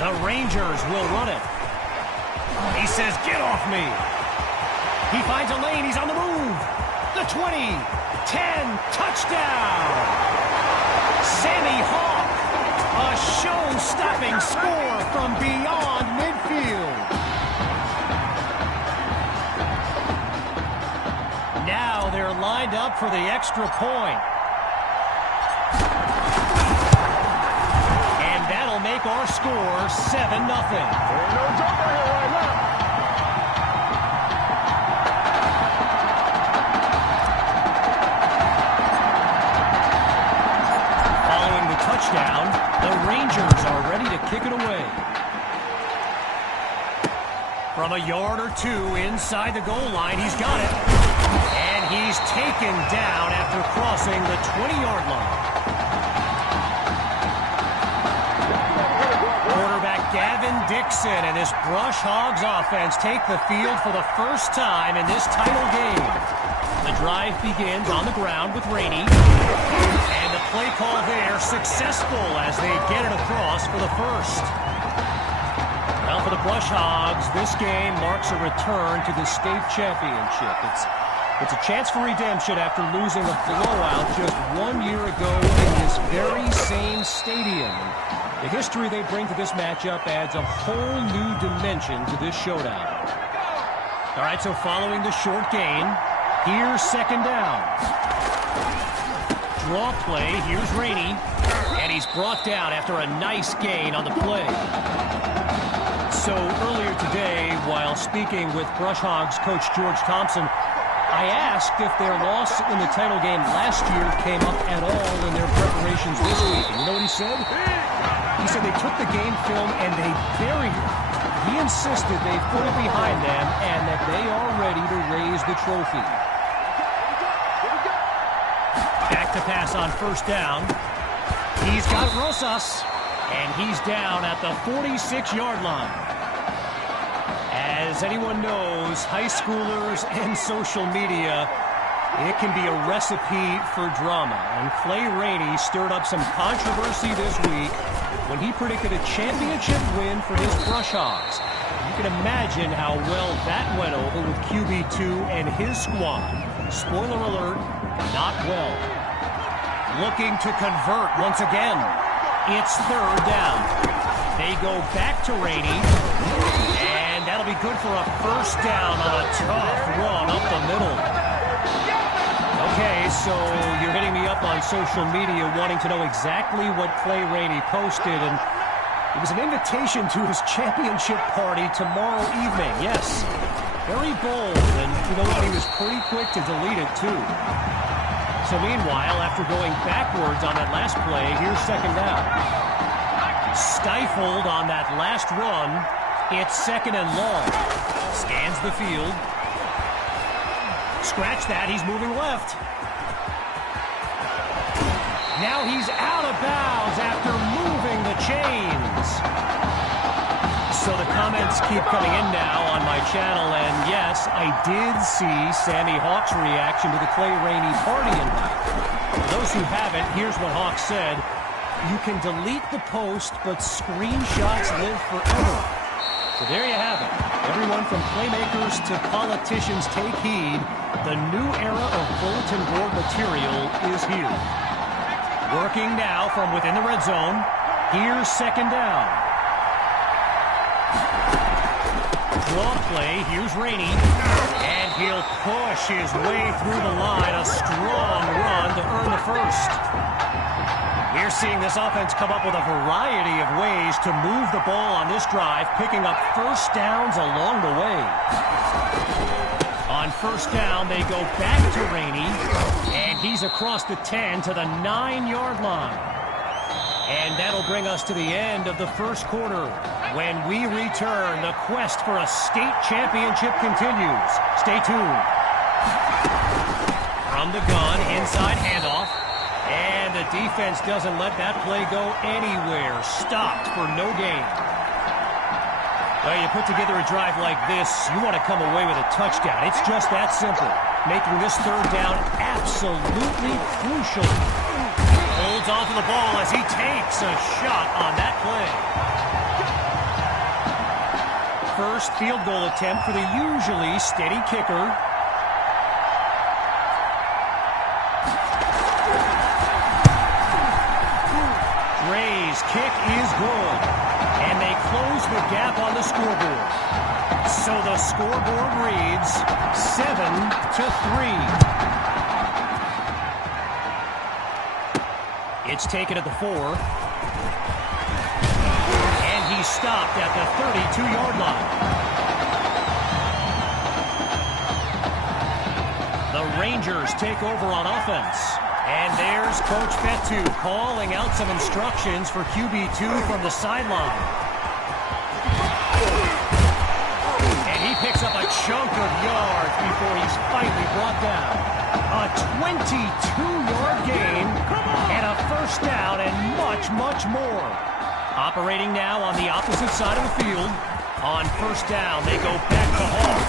The Rangers will run it. He says, get off me. He finds a lane. He's on the move. The 20, 10, touchdown. Sammy Hawk, a show-stopping score from beyond midfield. Now they're lined up for the extra point. And that'll make our score 7-0. No joker here right now. Touchdown. The Rangers are ready to kick it away. From a yard or two inside the goal line, he's got it. And he's taken down after crossing the 20-yard line. Quarterback Gavin Dixon and this Brush Hogs offense take the field for the first time in this title game. The drive begins on the ground with Rainey. And the play call there successful as they get it across for the first. Well, for the Brush Hogs, this game marks a return to the state championship. It's a chance for redemption after losing a blowout just 1 year ago in this very same stadium. The history they bring to this matchup adds a whole new dimension to this showdown. All right, so following the short gain, here's second down. Draw play, here's Rainey, and he's brought down after a nice gain on the play. So earlier today, while speaking with Brush Hogs coach George Thompson, I asked if their loss in the title game last year came up at all in their preparations this week. And you know what he said? He said they took the game film and they buried it. He insisted they put it behind them and that they are ready to raise the trophy. Back to pass on first down. He's got Rosas, and he's down at the 46-yard line. As anyone knows, high schoolers and social media, it can be a recipe for drama. And Clay Rainey stirred up some controversy this week when he predicted a championship win for his Brush Hogs. You can imagine how well that went over with QB2 and his squad. Spoiler alert, not well. Looking to convert once again. It's third down. They go back to Rainey. And that'll be good for a first down on a tough run up the middle. Okay, so you're hitting me up on social media wanting to know exactly what Clay Rainey posted. And it was an invitation to his championship party tomorrow evening. Yes, very bold. And you know what? He was pretty quick to delete it, too. So meanwhile, after going backwards on that last play, here's second down. Stifled on that last run, it's second and long. Scans the field. Scratch that, he's moving left. Now he's out of bounds after moving the chains. So the comments keep coming in now on my channel, and yes, I did see Sammy Hawk's reaction to the Clay Rainey party invite. For those who haven't, here's what Hawk said. You can delete the post, but screenshots live forever. So there you have it. Everyone from playmakers to politicians take heed. The new era of bulletin board material is here. Working now from within the red zone. Here's second down. Draw play, here's Rainey, and he'll push his way through the line, a strong run to earn the first. We're seeing this offense come up with a variety of ways to move the ball on this drive, picking up first downs along the way. On first down, they go back to Rainey, and he's across the 10 to the 9-yard line. And that'll bring us to the end of the first quarter. When we return, the quest for a state championship continues. Stay tuned. From the gun, inside handoff. And the defense doesn't let that play go anywhere. Stopped for no gain. Well, you put together a drive like this, you want to come away with a touchdown. It's just that simple. Making this third down absolutely crucial. Holds onto the ball as he takes a shot on that play. first field goal attempt for the usually steady kicker. Ray's kick is good, and they close the gap on the scoreboard. So the scoreboard reads 7-3. It's taken at the 4. And he's stopped at the 32-yard line. The Rangers take over on offense. And there's Coach Fetu calling out some instructions for QB2 from the sideline. And he picks up a chunk of yards before he's finally brought down. A 22-yard gain and a first down and much, much more. Operating now on the opposite side of the field. On first down, they go back to Hall.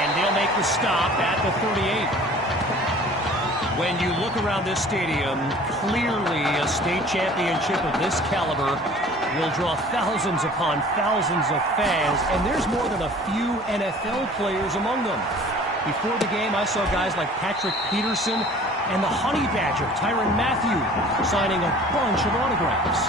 And they'll make the stop at the 38. When you look around this stadium, clearly a state championship of this caliber will draw thousands upon thousands of fans, and there's more than a few NFL players among them. Before the game, I saw guys like Patrick Peterson and the Honey Badger, Tyrann Mathieu, signing a bunch of autographs.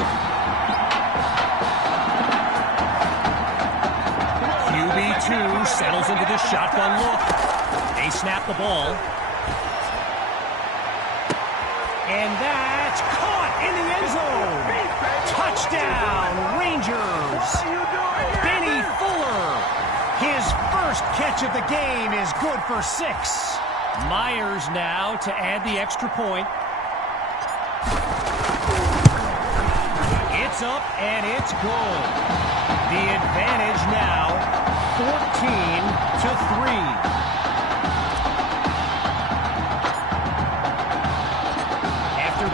QB2 settles into the shotgun look. They snap the ball. And that's caught in the end zone. Touchdown, Rangers. Benny Fuller. His first catch of the game is good for 6. Myers now to add the extra point. It's up and it's good. The advantage now 14-3.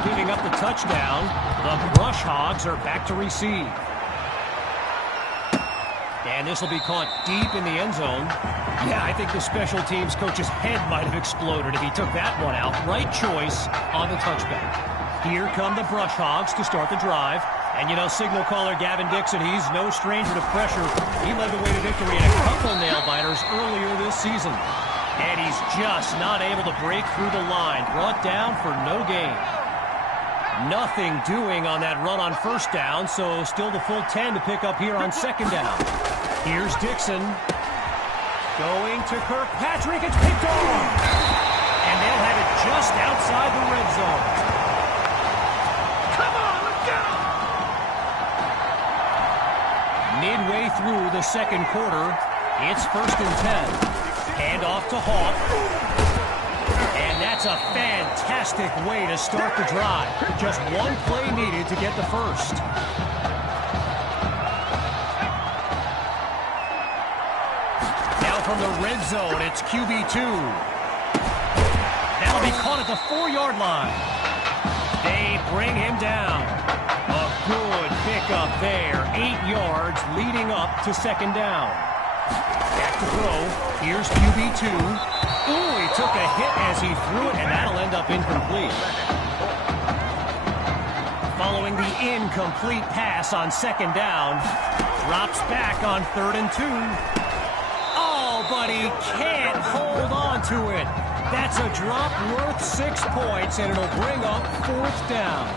Giving up the touchdown, the Brush Hogs are back to receive. And this will be caught deep in the end zone. Yeah, I think the special teams coach's head might have exploded if he took that one out. Right choice on the touchback. Here come the Brush Hogs to start the drive. And you know, signal caller Gavin Dixon, he's no stranger to pressure. He led the way to victory in a couple nail-biters earlier this season. And he's just not able to break through the line. Brought down for no gain. Nothing doing on that run on first down, so still the full 10 to pick up here on second down. Here's Dixon. Going to Kirkpatrick. It's picked off. And they'll have it just outside the red zone. Come on, let's go! Midway through the second quarter, it's 1st and 10. Hand off to Hawk. And that's a fantastic way to start the drive. Just one play needed to get the first. Now from the red zone, it's QB2. That'll be caught at the 4-yard line. They bring him down. A good pickup there. 8 yards leading up to second down. Back to throw. Here's QB2. Ooh, he took a hit as he threw it, and that'll end up incomplete. Following the incomplete pass on second down, drops back on 3rd and 2. Oh, but he can't hold on to it. That's a drop worth 6 points, and it'll bring up 4th down.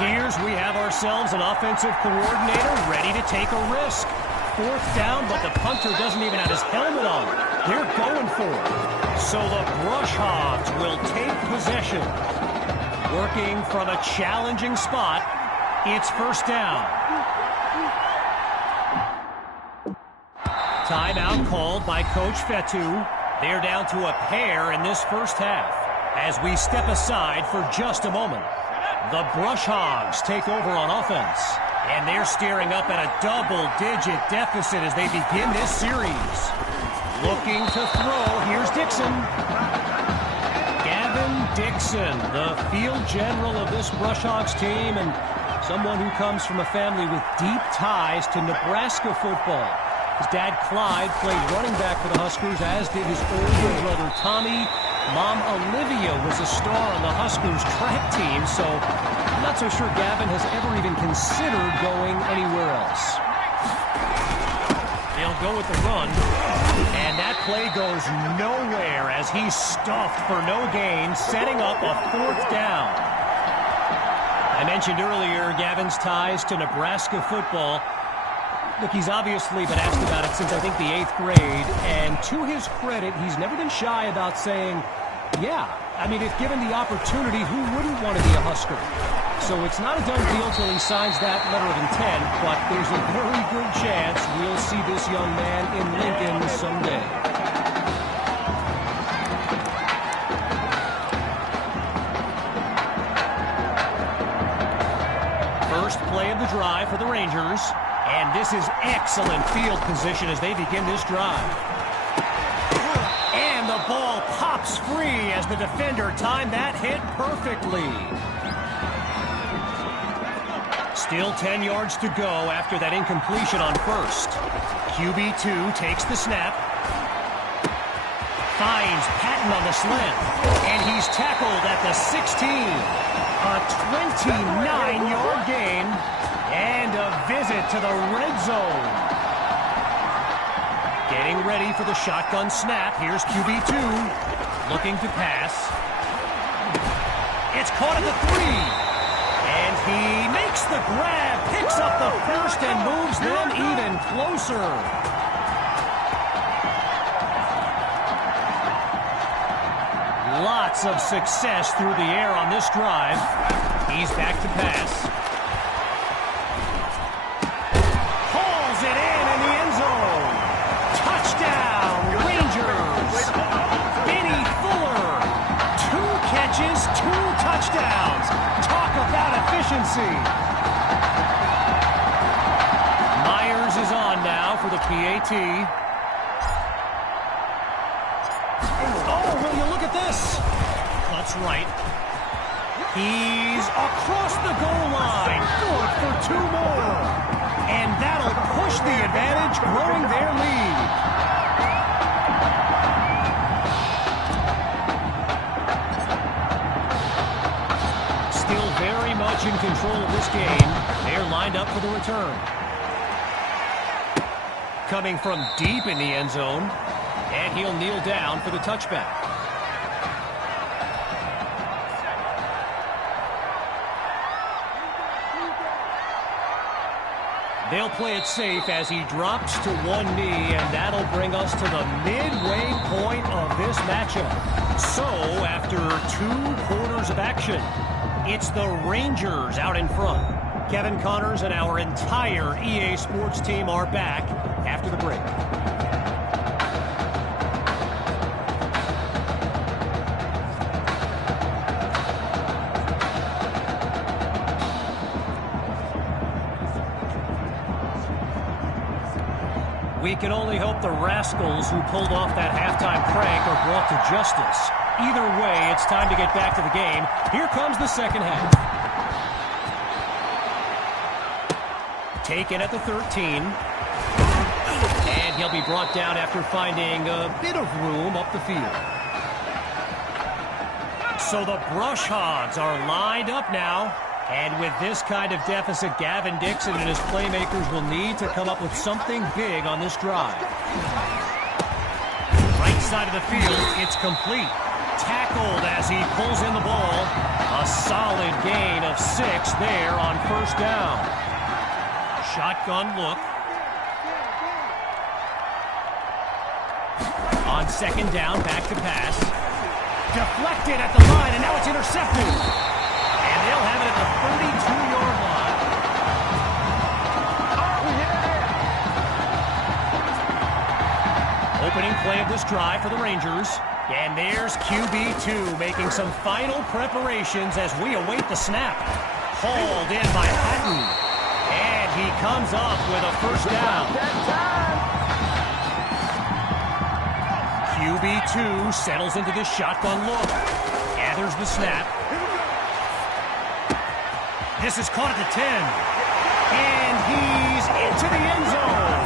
Here's we have ourselves an offensive coordinator ready to take a risk. 4th down, but the punter doesn't even have his helmet on. They're going for it. So the Brush Hogs will take possession. Working from a challenging spot, it's 1st down. Timeout called by Coach Fetu. They're down to a pair in this first half. As we step aside for just a moment, the Brush Hogs take over on offense, and they're staring up at a double-digit deficit as they begin this series. Looking to throw, here's Dixon. Gavin Dixon, the field general of this Brush Hogs team, and someone who comes from a family with deep ties to Nebraska football. His dad, Clyde, played running back for the Huskers, as did his older brother, Tommy. Mom Olivia was a star on the Huskers track team, so I'm not so sure Gavin has ever even considered going anywhere else. They'll go with the run, and that play goes nowhere as he's stuffed for no gain, setting up a 4th down. I mentioned earlier Gavin's ties to Nebraska football. Look, he's obviously been asked about it since, I think, the 8th grade, and to his credit, he's never been shy about saying, yeah, I mean, if given the opportunity, who wouldn't want to be a Husker? So it's not a done deal till he signs that letter of intent, but there's a very good chance we'll see this young man in Lincoln someday. First play of the drive for the Rangers, and this is excellent field position as they begin this drive. And the ball pops free as the defender timed that hit perfectly. Still 10 yards to go after that incompletion on first. QB2 takes the snap. Finds Patton on the slant. And he's tackled at the 16. A 29-yard gain. And a visit to the red zone. Getting ready for the shotgun snap. Here's QB2. Looking to pass. It's caught at the 3. And he makes the grab, picks up the first, and moves them even closer. Lots of success through the air on this drive. He's back to pass. Hauls it in the end zone. Touchdown, Rangers. Benny Fuller. 2 catches, 2 touchdowns. Talk about efficiency. Myers is on now for the PAT. Oh, will you look at this? That's right. He's across the goal line. Good for 2 more. And that'll push the advantage, growing their lead. Very much in control of this game. They're lined up for the return. Coming from deep in the end zone. And he'll kneel down for the touchback. They'll play it safe as he drops to one knee, and that'll bring us to the midway point of this matchup. So, after 2 quarters of action, it's the Rangers out in front. Kevin Connors and our entire EA Sports team are back after the break. We can only hope the rascals who pulled off that halftime prank are brought to justice. Either way, it's time to get back to the game. Here comes the second half. Taken at the 13. And he'll be brought down after finding a bit of room up the field. So the Brush Hogs are lined up now. And with this kind of deficit, Gavin Dixon and his playmakers will need to come up with something big on this drive. Right side of the field, it's complete. Tackled as he pulls in the ball. A solid gain of 6 there on first down. Shotgun look. On second down, back to pass. Deflected at the line, and now it's intercepted. And they'll have it at the 32-yard line. Oh, yeah! Opening play of this drive for the Rangers. And there's QB2 making some final preparations as we await the snap. Hauled in by Patton. And he comes up with a first down. QB2 settles into this shotgun look. Gathers the snap. This is caught at the 10. And he's into the end zone.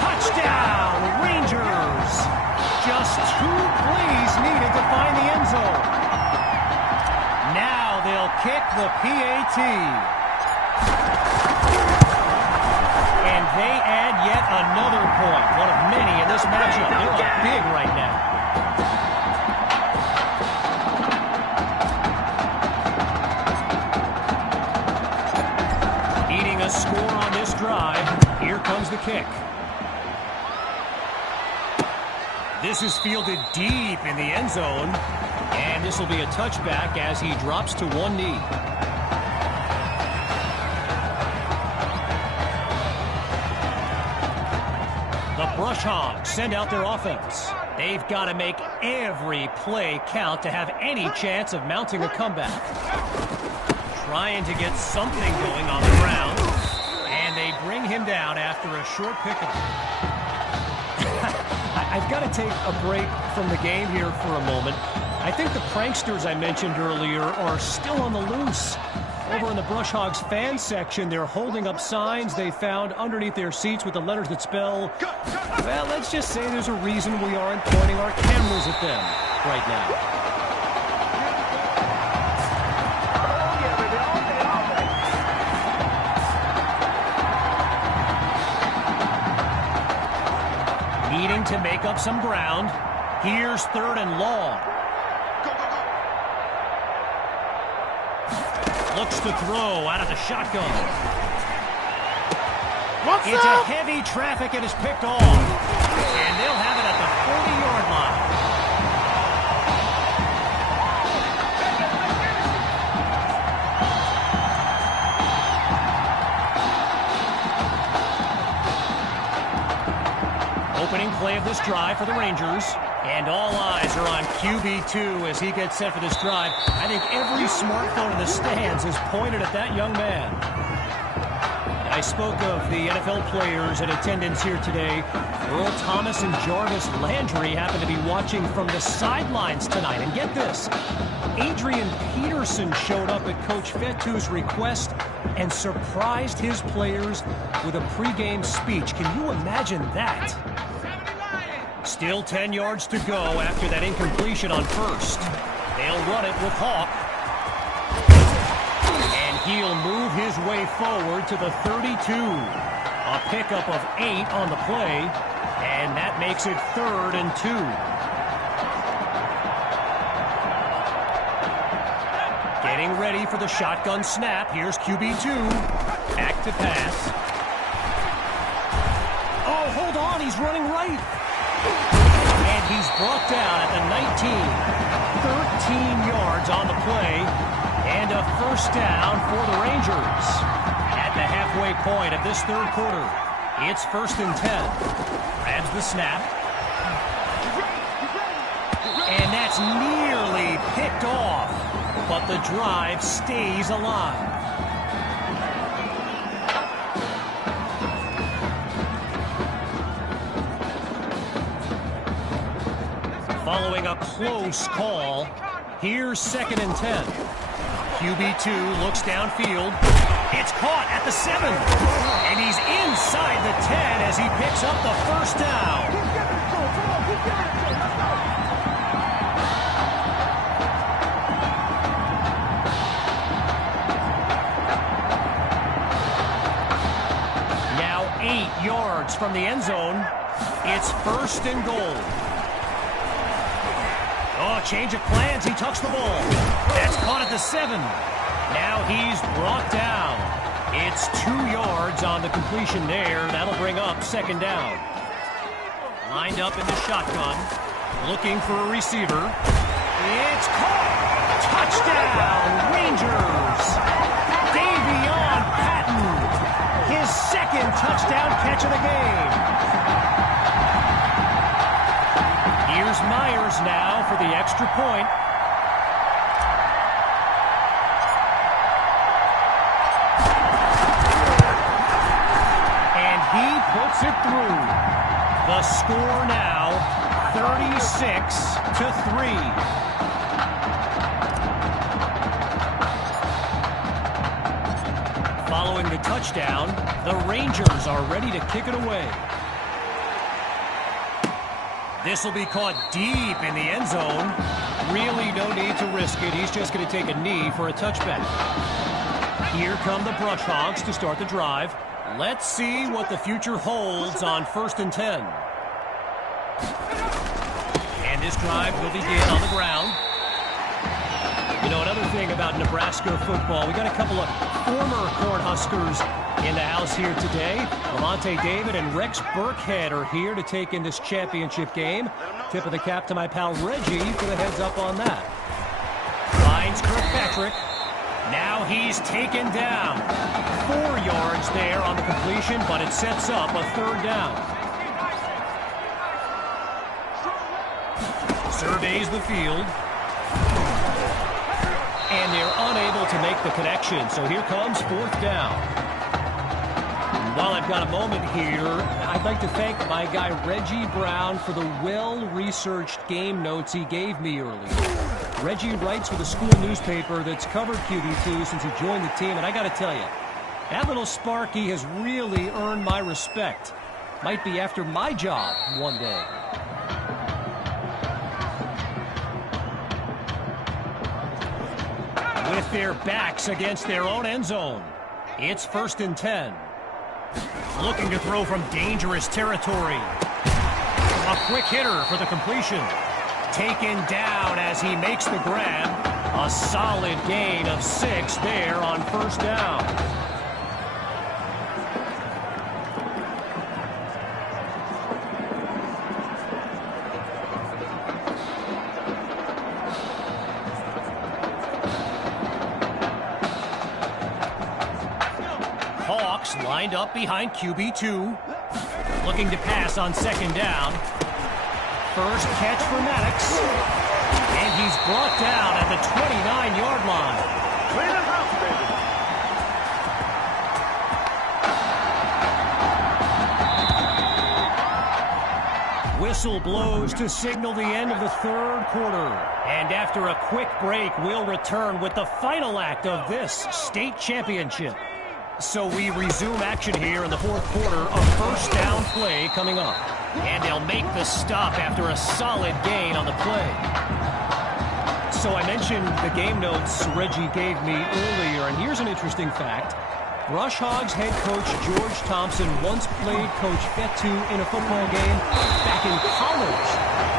Touchdown, Rangers. Just 2 plays needed to find the PAT. And they add yet another point, one of many in this matchup. They're up big right now. Needing a score on this drive. Here comes the kick. This is fielded deep in the end zone. And this will be a touchback as he drops to one knee. The Brush Hogs send out their offense. They've got to make every play count to have any chance of mounting a comeback. Trying to get something going on the ground. And they bring him down after a short pickup. I've got to take a break from the game here for a moment. I think the pranksters I mentioned earlier are still on the loose. Over in the Brush Hogs fan section, they're holding up signs they found underneath their seats with the letters that spell, well, let's just say there's a reason we aren't pointing our cameras at them right now. Needing to make up some ground. Here's 3rd and long. Looks to throw out of the shotgun. It's a heavy traffic and is picked off. And they'll have it at the 40-yard line. Opening play of this drive for the Rangers. And all eyes are on QB2 as he gets set for this drive. I think every smartphone in the stands is pointed at that young man. I spoke of the NFL players in attendance here today. Earl Thomas and Jarvis Landry happen to be watching from the sidelines tonight. And get this, Adrian Peterson showed up at Coach Fettu's request and surprised his players with a pregame speech. Can you imagine that? Still 10 yards to go after that incompletion on first. They'll run it with Hawk. And he'll move his way forward to the 32. A pickup of 8 on the play. And that makes it 3rd and 2. Getting ready for the shotgun snap. Here's QB2. Back to pass. Oh, hold on. He's running right. And he's brought down at the 19. 13 yards on the play. And a first down for the Rangers. At the halfway point of this 3rd quarter, it's 1st and 10. Grabs the snap. And that's nearly picked off. But the drive stays alive. Following a close call, here's 2nd and 10. QB2 looks downfield. It's caught at the 7. And he's inside the 10 as he picks up the first down. Now 8 yards from the end zone. It's 1st and goal. Oh, change of plans. He tucks the ball. That's caught at the 7. Now he's brought down. It's 2 yards on the completion there. That'll bring up 2nd down. Lined up in the shotgun. Looking for a receiver. It's caught. Touchdown, Rangers. Davion Patton. His 2nd touchdown catch of the game. Here's Myers now for the extra point. And he puts it through. The score now, 36-3. Following the touchdown, the Rangers are ready to kick it away. This will be caught deep in the end zone. Really no need to risk it. He's just going to take a knee for a touchback. Here come the Brush Hogs to start the drive. Let's see what the future holds on 1st and 10. And this drive will begin on the ground. You know, another thing about Nebraska football, we got a couple of former Cornhuskers in the house here today. Lavonte David and Rex Burkhead are here to take in this championship game. Tip of the cap to my pal Reggie for the heads up on that. Finds Kirkpatrick. Now he's taken down. 4 yards there on the completion, but it sets up a 3rd down. Surveys the field. And they're unable to make the connection, so here comes 4th down. While I've got a moment here, I'd like to thank my guy Reggie Brown for the well-researched game notes he gave me earlier. Reggie writes for the school newspaper that's covered QB2 since he joined the team, and I got to tell you, that little Sparky has really earned my respect. Might be after my job one day. With their backs against their own end zone, it's 1st and 10. Looking to throw from dangerous territory. A quick hitter for the completion. Taken down as he makes the grab. A solid gain of 6 there on 1st down. Hawks lined up behind QB2. Looking to pass on 2nd down. First catch for Maddox. And he's brought down at the 29-yard line. Clean it house, baby. Whistle blows to signal the end of the 3rd quarter. And after a quick break, we'll return with the final act of this state championship. So we resume action here in the 4th quarter. A 1st down play coming up. And they'll make the stop after a solid gain on the play. So I mentioned the game notes Reggie gave me earlier, and here's an interesting fact. Brush Hogs head coach George Thompson once played Coach Fetu in a football game back in college.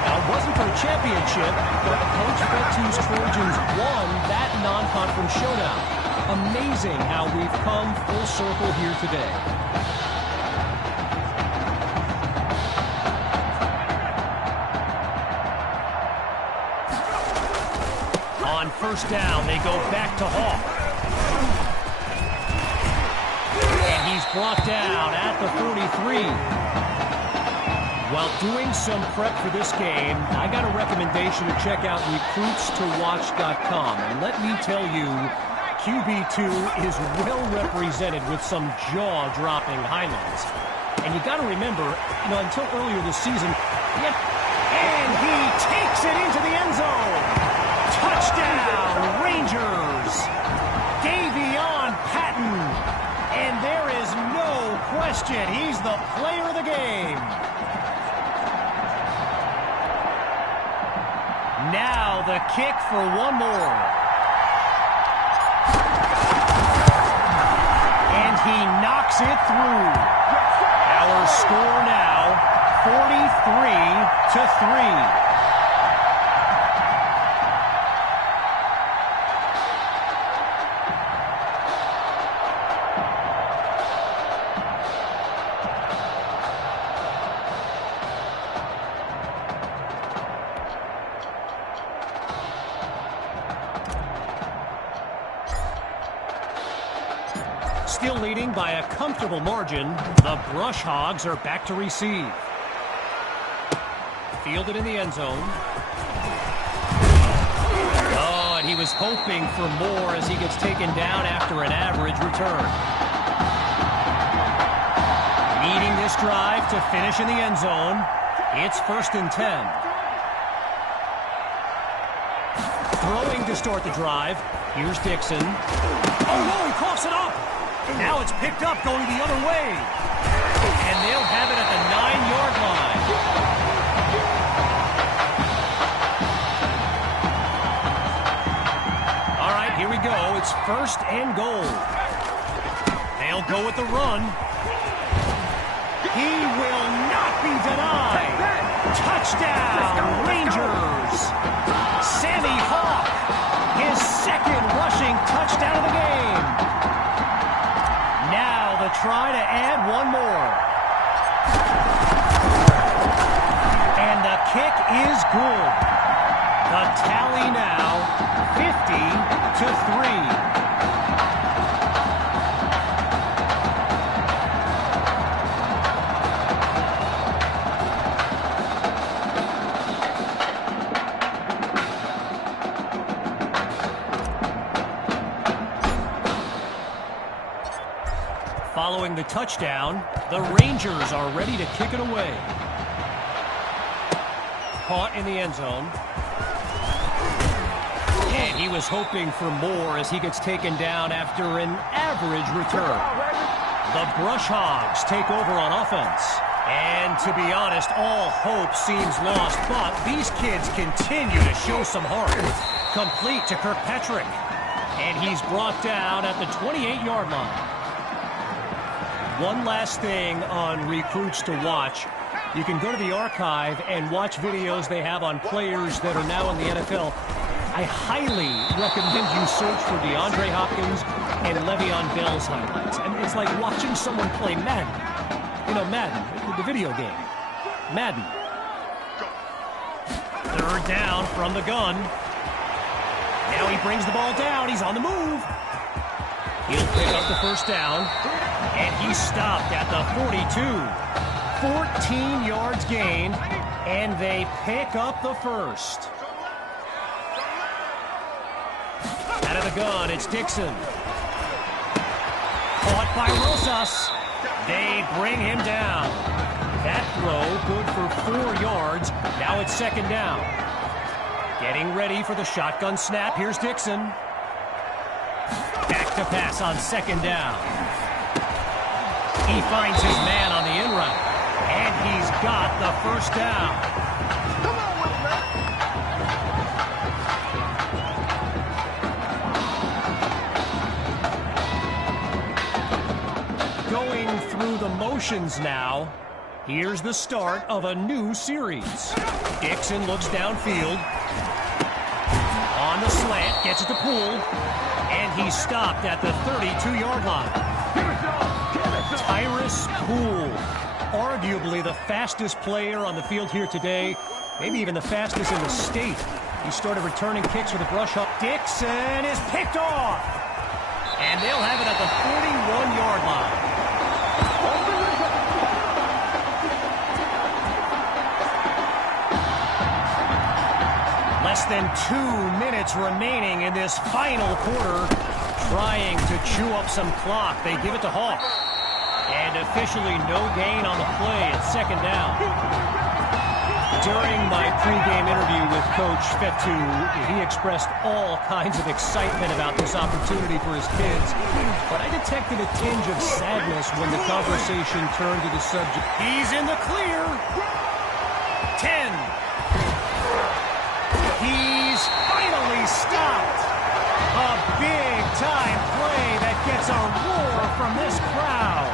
Now, it wasn't for a championship, but Coach Fetu's Trojans won that non-conference showdown. Amazing how we've come full circle here today. On 1st down, they go back to Hawk. And he's brought down at the 43. While doing some prep for this game, I got a recommendation to check out recruitstowatch.com. And let me tell you, QB2 is well represented with some jaw-dropping highlights. And you got to remember, until earlier this season, and he takes it into the end zone. Touchdown, Rangers. Davion Patton. And there is no question, he's the player of the game. Now the kick for one more. And he knocks it through. Our score now, 43-3. Still leading by a comfortable margin, the Brush Hogs are back to receive. Fielded in the end zone. Oh, and he was hoping for more as he gets taken down after an average return. Needing this drive to finish in the end zone, it's 1st and 10. Throwing to start the drive, here's Dixon. Oh no, he coughs it up! Now it's picked up going the other way. And they'll have it at the 9-yard line. go. It's 1st and goal. They'll go with the run. He will not be denied. Touchdown, Rangers. Sammy Hawk, his 2nd rushing touchdown of the game. Now the try to add one more. And the kick is good. The tally now 50-3. Following the touchdown, the Rangers are ready to kick it away. Caught in the end zone. And he was hoping for more as he gets taken down after an average return. The Brush Hogs take over on offense. And to be honest, all hope seems lost, but these kids continue to show some heart. Complete to Kirkpatrick. And he's brought down at the 28-yard line. One last thing on recruits to watch. You can go to the archive and watch videos they have on players that are now in the NFL. I highly recommend you search for DeAndre Hopkins and Le'Veon Bell's highlights. And it's like watching someone play Madden. You know, Madden, the video game. Madden. 3rd down from the gun. Now he brings the ball down. He's on the move. He'll pick up the 1st down. And he stopped at the 42. 14 yards gained, and they pick up the 1st. Out of the gun, it's Dixon. Caught by Rosas. They bring him down. That throw good for 4 yards. Now it's 2nd down. Getting ready for the shotgun snap. Here's Dixon. Back to pass on 2nd down. He finds his man on the in route. And he's got the 1st down. Come on, Will, Going through the motions now. Here's the start of a new series. Dixon looks downfield. On the slant, gets it to Poole. And he's stopped at the 32-yard line. Tyrus Poole, arguably the fastest player on the field here today, maybe even the fastest in the state. He started returning kicks with a brush up. Dixon is picked off. And they'll have it at the 41-yard line. Less than 2 minutes remaining in this final quarter. Trying to chew up some clock. They give it to Hawk. And officially no gain on the play at 2nd down. During my pregame interview with Coach Fetu, he expressed all kinds of excitement about this opportunity for his kids. But I detected a tinge of sadness when the conversation turned to the subject. He's in the clear. 10. He's finally stopped. A big-time play that gets a roar from this crowd.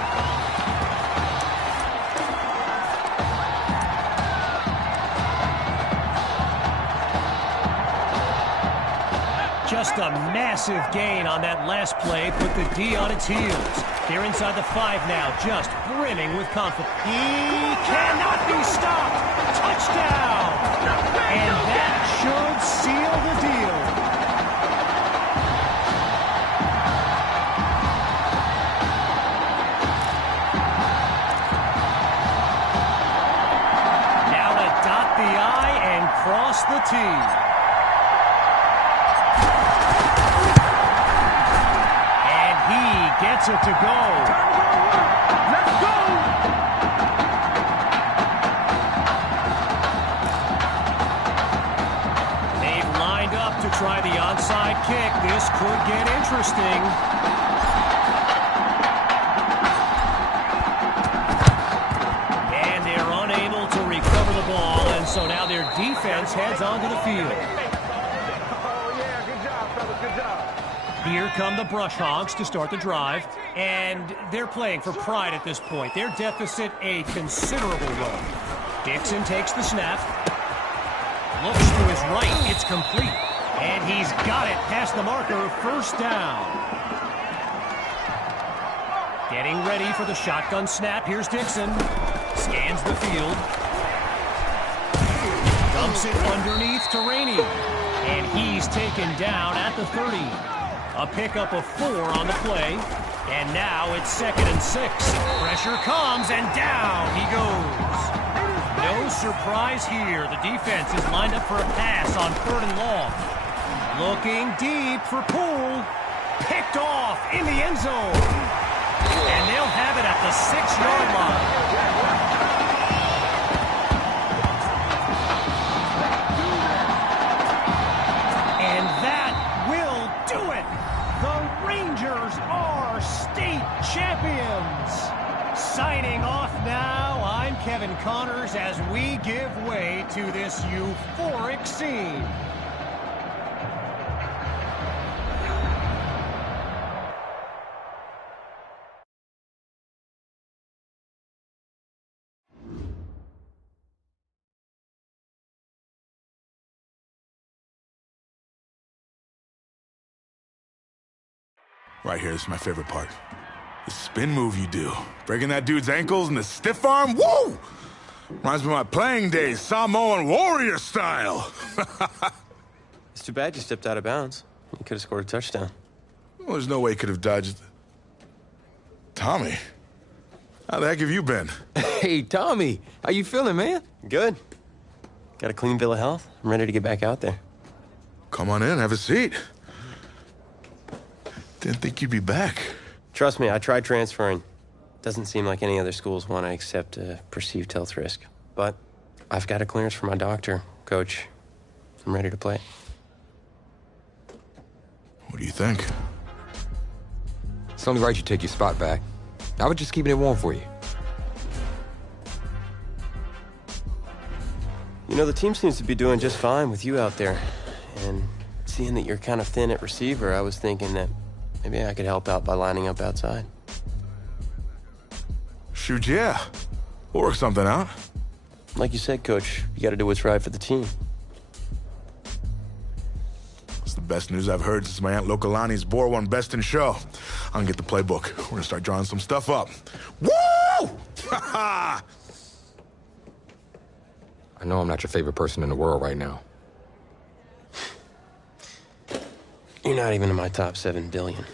Just a massive gain on that last play put the D on its heels. They're inside the 5 now, just brimming with confidence. He cannot be stopped. Touchdown! And that should seal the deal. Now to dot the I and cross the T. Gets it to go. let's go! They've lined up to try the onside kick. This could get interesting. And they're unable to recover the ball, and so now their defense heads onto the field. Oh, yeah, good job, fellas, good job. Here come the Brush Hogs to start the drive, and they're playing for pride at this point. Their deficit a considerable one. Dixon takes the snap, looks to his right, it's complete, and he's got it past the marker, first down. Getting ready for the shotgun snap, here's Dixon, scans the field, dumps it underneath to Rainey, and he's taken down at the 30. A pickup of 4 on the play, and now it's 2nd and 6. Pressure comes, and down he goes. No surprise here. The defense is lined up for a pass on 3rd and long. Looking deep for Poole. Picked off in the end zone. And they'll have it at the 6-yard line. Champions! Signing off now, I'm Kevin Connors as we give way to this euphoric scene. Right here is my favorite part. The spin move you do. Breaking that dude's ankles and the stiff arm, woo! Reminds me of my playing days, Samoan warrior style. It's too bad you stepped out of bounds. You could have scored a touchdown. Well, there's no way he could have dodged. Tommy, how the heck have you been? Hey, Tommy, how you feeling, man? Good. Got a clean bill of health. I'm ready to get back out there. Come on in, have a seat. Didn't think you'd be back. Trust me, I tried transferring. Doesn't seem like any other schools want to accept a perceived health risk. But I've got a clearance from my doctor, Coach. I'm ready to play. What do you think? It's only right you take your spot back. I was just keeping it warm for you. You know, the team seems to be doing just fine with you out there. And seeing that you're kind of thin at receiver, I was thinking that maybe I could help out by lining up outside. Shoot, yeah. We'll work something out. Like you said, Coach, you got to do what's right for the team. It's the best news I've heard since my Aunt Lokalani's Boar won Best in Show. I'm gonna get the playbook. We're gonna start drawing some stuff up. Woo! Ha-ha! I know I'm not your favorite person in the world right now. You're not even in my top 7 billion.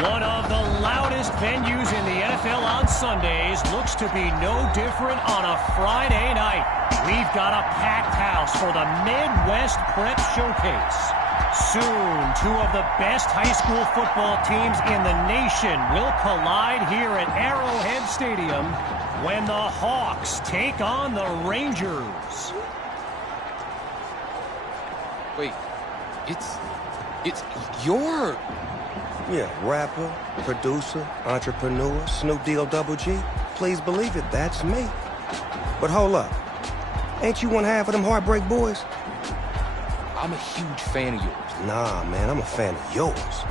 One of the loudest venues in the NFL on Sundays looks to be no different on a Friday night. We've got a packed house for the Midwest Prep Showcase. Soon, 2 of the best high school football teams in the nation will collide here at Arrowhead Stadium when the Hawks take on the Rangers. Wait, it's your... Yeah, rapper, producer, entrepreneur, Snoop D-O double G. Please believe it, that's me. But hold up. Ain't you one half of them Heartbreak Boys? I'm a huge fan of yours. Nah, man, I'm a fan of yours.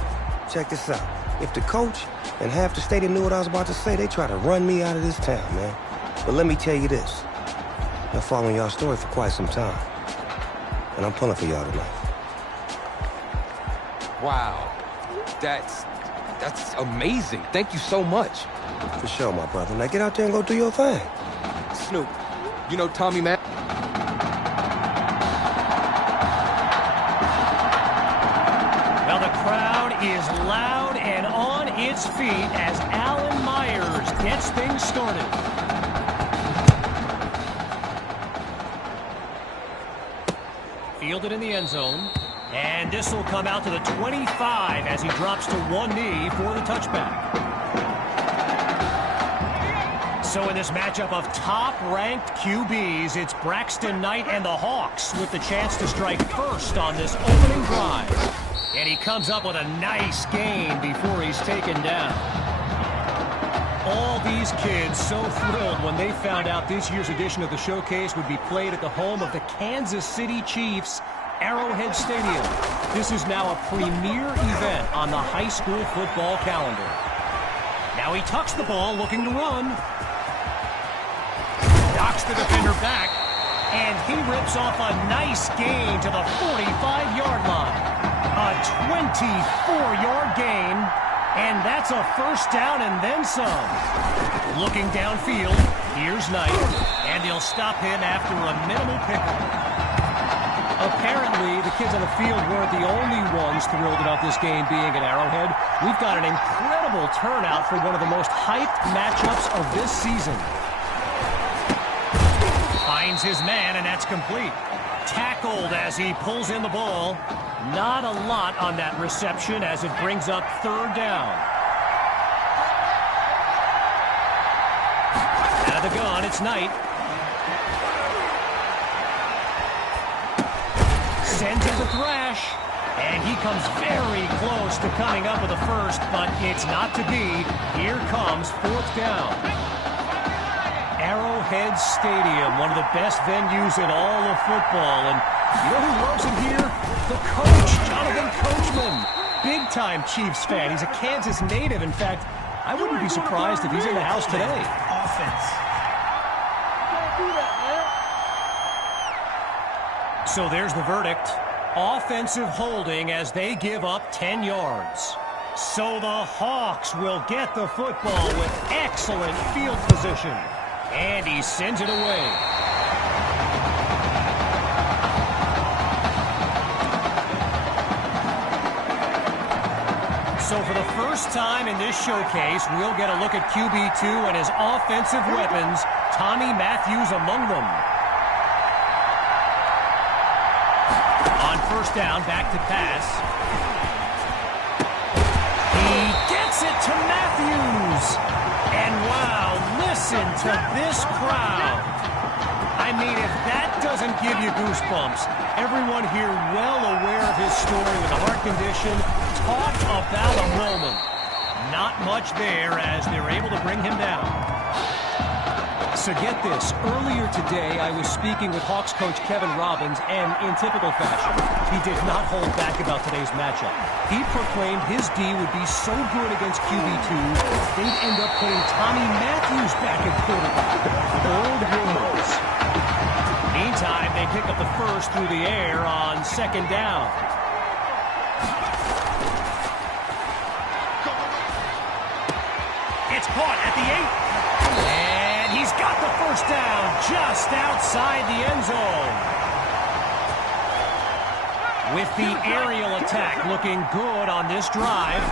Check this out. If the coach and half the stadium knew what I was about to say, they try to run me out of this town, man. But let me tell you this. Been following y'all story for quite some time. And I'm pulling for y'all tonight. Wow. That's amazing. Thank you so much. For sure, my brother. Now get out there and go do your thing. Snoop, you know Tommy, man? Well, the crowd is loud and on its feet as Alan Myers gets things started. Fielded in the end zone. And this will come out to the 25 as he drops to one knee for the touchback. So in this matchup of top-ranked QBs, it's Braxton Knight and the Hawks with the chance to strike first on this opening drive. And he comes up with a nice gain before he's taken down. All these kids so thrilled when they found out this year's edition of the showcase would be played at the home of the Kansas City Chiefs, Arrowhead Stadium. This is now a premier event on the high school football calendar. Now he tucks the ball, looking to run. Knocks the defender back, and he rips off a nice gain to the 45-yard line. A 24-yard gain, and that's a first down and then some. Looking downfield, here's Knight, and they'll stop him after a minimal pickup. Apparently, the kids on the field weren't the only ones thrilled about this game being at Arrowhead. We've got an incredible turnout for one of the most hyped matchups of this season. Finds his man, and that's complete. Tackled as he pulls in the ball. Not a lot on that reception as it brings up third down. Out of the gun, it's Knight. Sends it to Thrash. And he comes very close to coming up with a first, but it's not to be. Here comes fourth down. Arrowhead Stadium, one of the best venues in all of football. And you know who loves it here? The coach, Jonathan Coachman. Big-time Chiefs fan. He's a Kansas native. In fact, I wouldn't be surprised if he's in the house today. Offense. So there's the verdict. Offensive holding as they give up 10 yards. So the Hawks will get the football with excellent field position. And he sends it away. So for the first time in this showcase, we'll get a look at QB2 and his offensive weapons, Tommy Matthews among them. On first down, back to pass. He gets it to Matthews. And wow, listen to this crowd. I mean, if that doesn't give you goosebumps, everyone here well aware of his story with a heart condition. Talk about a moment. Not much there as they're able to bring him down. So get this, earlier today I was speaking with Hawks coach Kevin Robbins, and in typical fashion, he did not hold back about today's matchup. He proclaimed his D would be so good against QB2, they'd end up putting Tommy Matthews back at quarterback. Bold rumors. Meantime, they pick up the first through the air on second down. It's caught at the 8. And he's got the first down just outside the end zone. With the aerial attack looking good on this drive.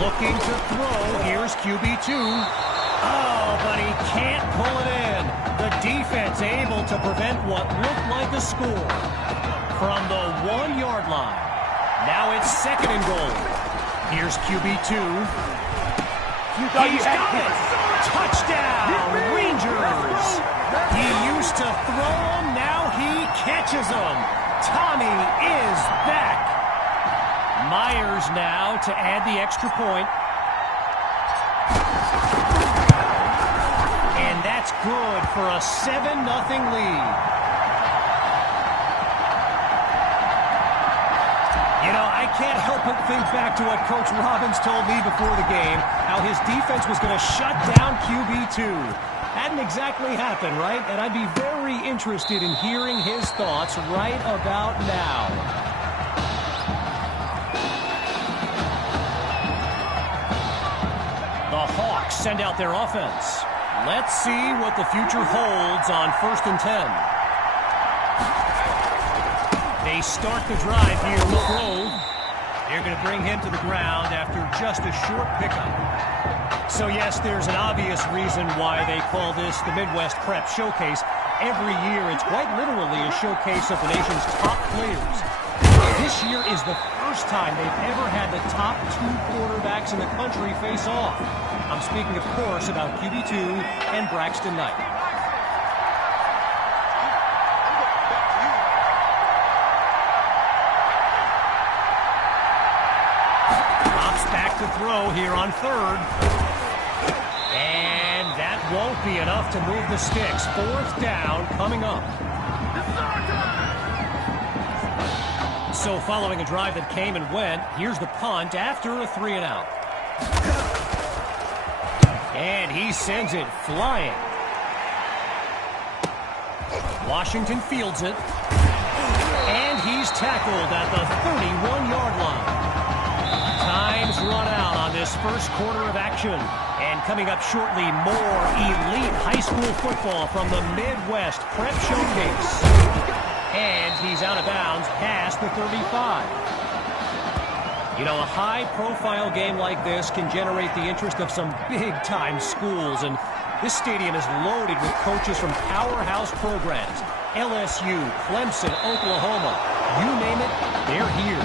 Looking to throw. Here's QB2. Oh, but he can't pull it in. The defense able to prevent what looked like a score. From the 1-yard line. Now it's second and goal. Here's QB2. He's got it! Touchdown, Rangers! He used to throw them, now he catches them. Tommy is back. Myers now to add the extra point. And that's good for a 7-0 lead. You know, I can't help but think back to what Coach Robbins told me before the game, how his defense was going to shut down QB2. Hadn't exactly happened, right? And I'd be very interested in hearing his thoughts right about now. The Hawks send out their offense. Let's see what the future holds on 1st and 10. They start the drive here with Grove. They're going to bring him to the ground after just a short pickup. So yes, there's an obvious reason why they call this the Midwest Prep Showcase. Every year, it's quite literally a showcase of the nation's top players. This year is the first time they've ever had the top 2 quarterbacks in the country face off. I'm speaking, of course, about QB2 and Braxton Knight. Drops back to throw here on 3rd. And that won't be enough to move the sticks. 4th down coming up. So following a drive that came and went, here's the punt after a 3-and-out. And he sends it flying. Washington fields it. And he's tackled at the 31-yard line. Time's run out on this first quarter of action. And coming up shortly, more elite high school football from the Midwest Prep Showcase. And he's out of bounds past the 35. You know, a high-profile game like this can generate the interest of some big-time schools. And this stadium is loaded with coaches from powerhouse programs. LSU, Clemson, Oklahoma. You name it, they're here.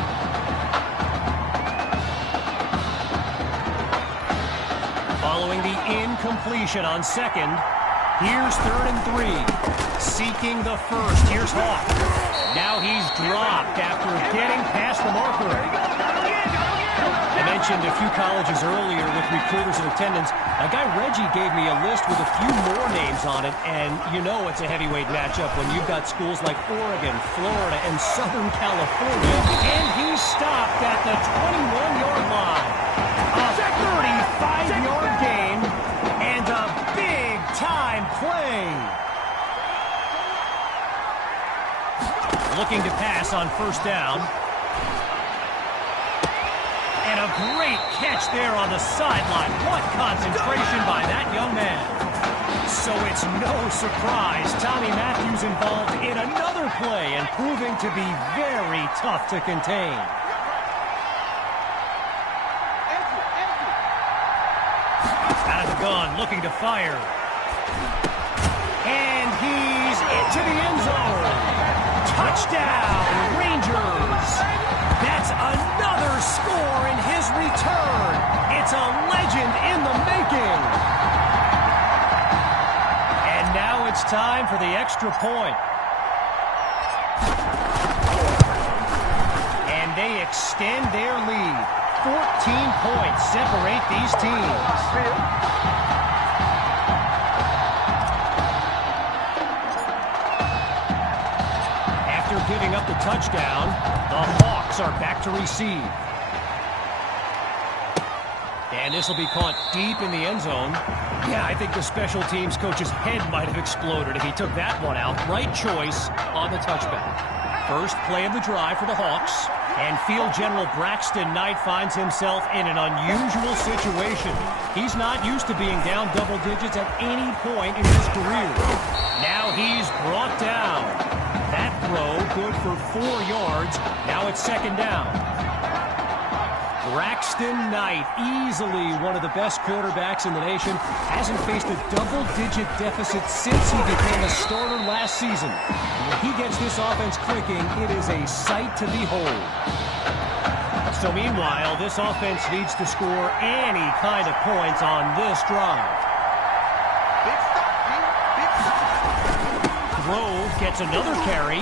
Following the incompletion on 2nd, here's 3rd and 3. Seeking the first. Here's Hawk. Now he's dropped after getting past the marker. I mentioned a few colleges earlier with recruiters in attendance. My guy Reggie gave me a list with a few more names on it, and you know it's a heavyweight matchup when you've got schools like Oregon, Florida, and Southern California. And he's stopped at the 21-yard line. A 35-yard gain and a big-time play. Looking to pass on 1st down. And a great catch there on the sideline. What concentration by that young man. So it's no surprise Tommy Matthews involved in another play and proving to be very tough to contain. Out of the gun, looking to fire. And he's into the end zone. Touchdown, Rangers! That's another score in his return. It's a legend in the making. And now it's time for the extra point. And they extend their lead. 14 points separate these teams. Giving up the touchdown, the Hawks are back to receive. And this will be caught deep in the end zone. Yeah, I think the special teams coach's head might have exploded if he took that one out. Right choice on the touchback. First play of the drive for the Hawks. And field general Braxton Knight finds himself in an unusual situation. He's not used to being down double digits at any point in his career. Now he's brought down. That throw good for 4 yards. Now it's 2nd down. Braxton Knight, easily one of the best quarterbacks in the nation, hasn't faced a double-digit deficit since he became a starter last season. When he gets this offense clicking, it is a sight to behold. So meanwhile, this offense needs to score any kind of points on this drive. Grove gets another carry,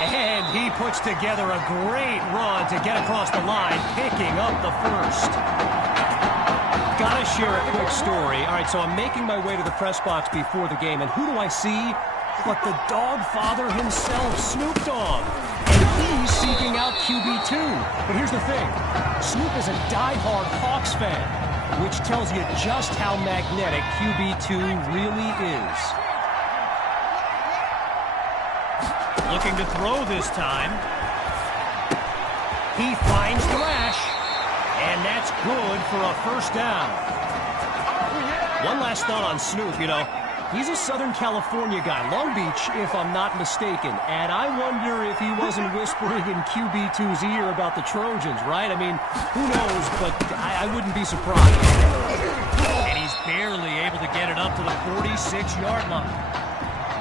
and he puts together a great run to get across the line, picking up the first. Gotta share a quick story. All right, so I'm making my way to the press box before the game, and who do I see but the dog father himself, Snoop Dogg. And he's seeking out QB2. But here's the thing. Snoop is a diehard Hawks fan, which tells you just how magnetic QB2 really is. Looking to throw this time. He finds Thrash, and that's good for a first down. One last thought on Snoop, you know. He's a Southern California guy, Long Beach, if I'm not mistaken. And I wonder if he wasn't whispering in QB2's ear about the Trojans, right? I mean, who knows, but I wouldn't be surprised. And he's barely able to get it up to the 46-yard line.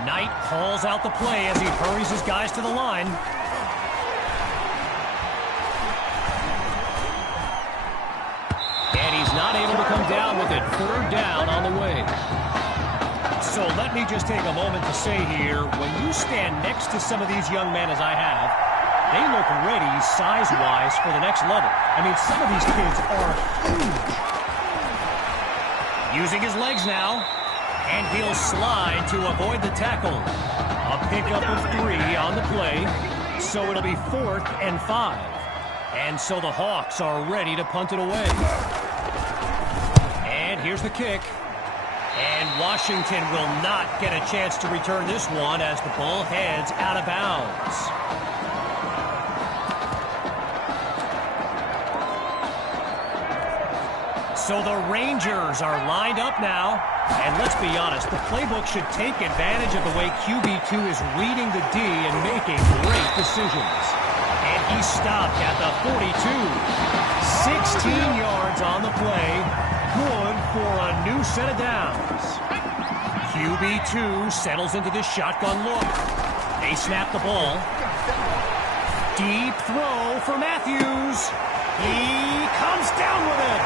Knight calls out the play as he hurries his guys to the line. down on the way. So let me just take a moment to say here, when you stand next to some of these young men as I have, they look ready size-wise for the next level. I mean, some of these kids are huge. Using his legs now, and he'll slide to avoid the tackle. A pickup of 3 on the play, so it'll be 4th and 5. And so the Hawks are ready to punt it away. And here's the kick. And Washington will not get a chance to return this one as the ball heads out of bounds. So the Rangers are lined up now. And let's be honest, the playbook should take advantage of the way QB2 is reading the D and making great decisions. And he's stopped at the 42. 16 yards on the play. Good for a new set of downs. QB2 settles into this shotgun look. They snap the ball. Deep throw for Matthews. He comes down with it.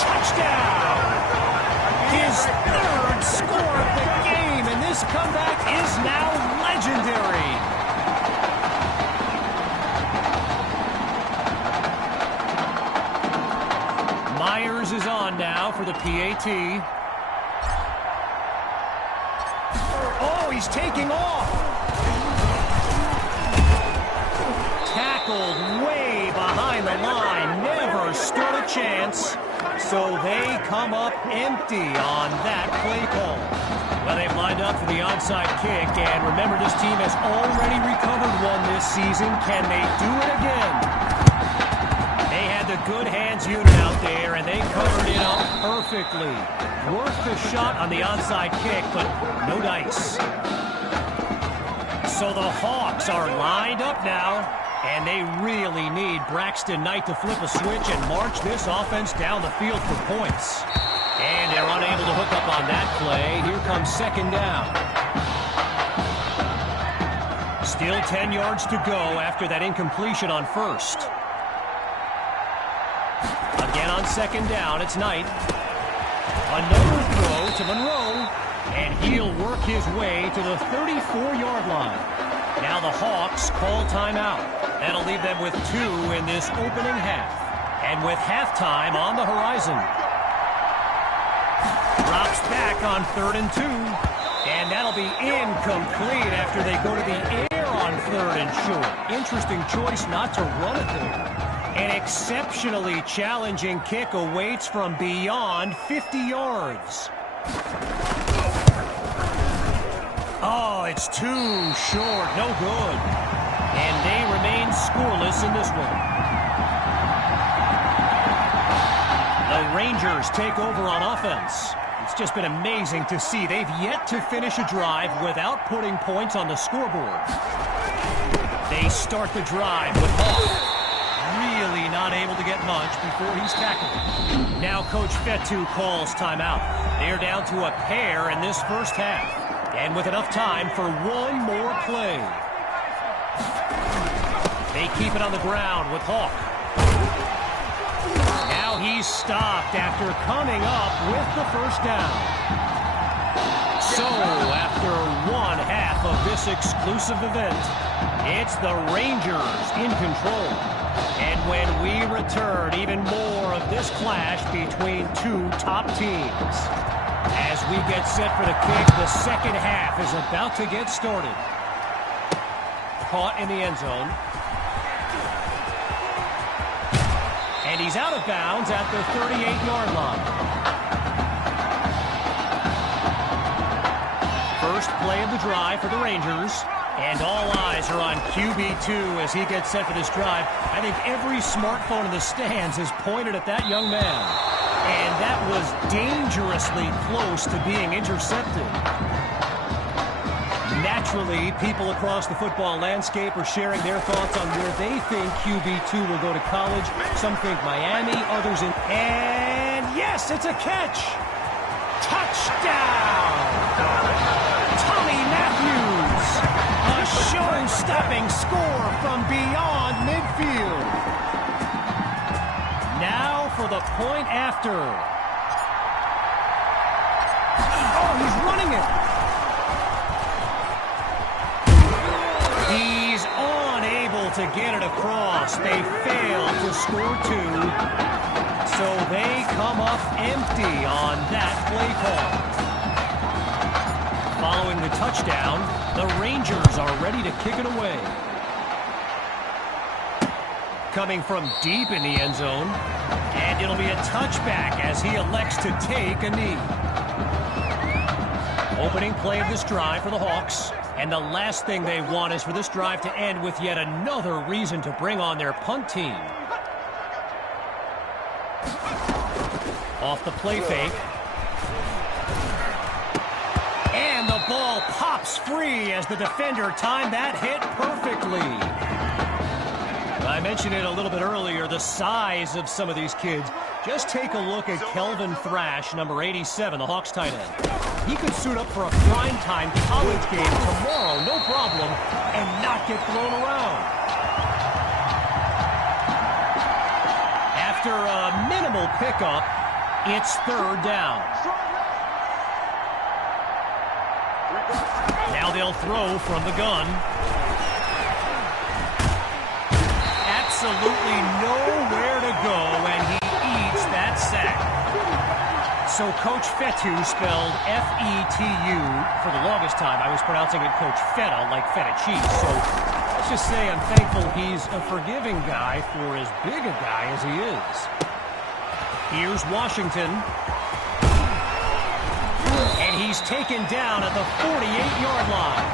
Touchdown. His 3rd score of the game, and this comeback is now legendary. Myers is on now for the PAT. Oh, he's taking off. Tackled way behind the line. Never stood a chance. So they come up empty on that play call. Well, they've lined up for the onside kick, and remember, this team has already recovered one this season. Can they do it again? They had the good hands unit out there, and they covered it up perfectly. Worth the shot on the onside kick, but no dice. So the Hawks are lined up now, and they really need Braxton Knight to flip a switch and march this offense down the field for points. And they're unable to hook up on that play. Here comes 2nd down. Still 10 yards to go after that incompletion on 1st. Again on 2nd down, it's Knight. Another throw to Monroe, and he'll work his way to the 34-yard line. Now the Hawks call timeout. That'll leave them with 2 in this opening half. And with halftime on the horizon. Drops back on 3rd and 2. And that'll be incomplete after they go to the air on 3rd and short. Interesting choice not to run it there. An exceptionally challenging kick awaits from beyond 50 yards. Oh, it's too short. No good. And they remain scoreless in this one. The Rangers take over on offense. It's just been amazing to see. They've yet to finish a drive without putting points on the scoreboard. They start the drive with Hawk. Really not able to get much before he's tackled. Now Coach Fetu calls timeout. They're down to a pair in this first half. And with enough time for one more play. They keep it on the ground with Hawk. Now he's stopped after coming up with the 1st down. So after one half of this exclusive event, it's the Rangers in control. And when we return, even more of this clash between 2 top teams. As we get set for the kick, the second half is about to get started. Caught in the end zone. And he's out of bounds at the 38-yard line. First play of the drive for the Rangers. And all eyes are on QB2 as he gets set for this drive. I think every smartphone in the stands is pointed at that young man. And that was dangerously close to being intercepted. Naturally, people across the football landscape are sharing their thoughts on where they think QB2 will go to college. Some think Miami, others in... And yes, it's a catch! Touchdown! Tommy Matthews! A show-stopping score from beyond midfield. Now for the point after. Oh, he's running it. He's unable to get it across. They fail to score 2. So they come up empty on that play call. Following the touchdown, the Rangers are ready to kick it away. Coming from deep in the end zone, and it'll be a touchback as he elects to take a knee. Opening play of this drive for the Hawks, and the last thing they want is for this drive to end with yet another reason to bring on their punt team. Off the play fake. And the ball pops free as the defender timed that hit perfectly. I mentioned it a little bit earlier, the size of some of these kids. Just take a look at Kelvin Thrash, number 87, the Hawks tight end. He could suit up for a primetime college game tomorrow, no problem, and not get thrown around. After a minimal pickup, it's 3rd down. Now they'll throw from the gun. Absolutely nowhere to go, and he eats that sack. So Coach Fetu, spelled F-E-T-U, for the longest time I was pronouncing it Coach Feta, like feta cheese. So let's just say I'm thankful he's a forgiving guy for as big a guy as he is. Here's Washington. And he's taken down at the 48-yard line.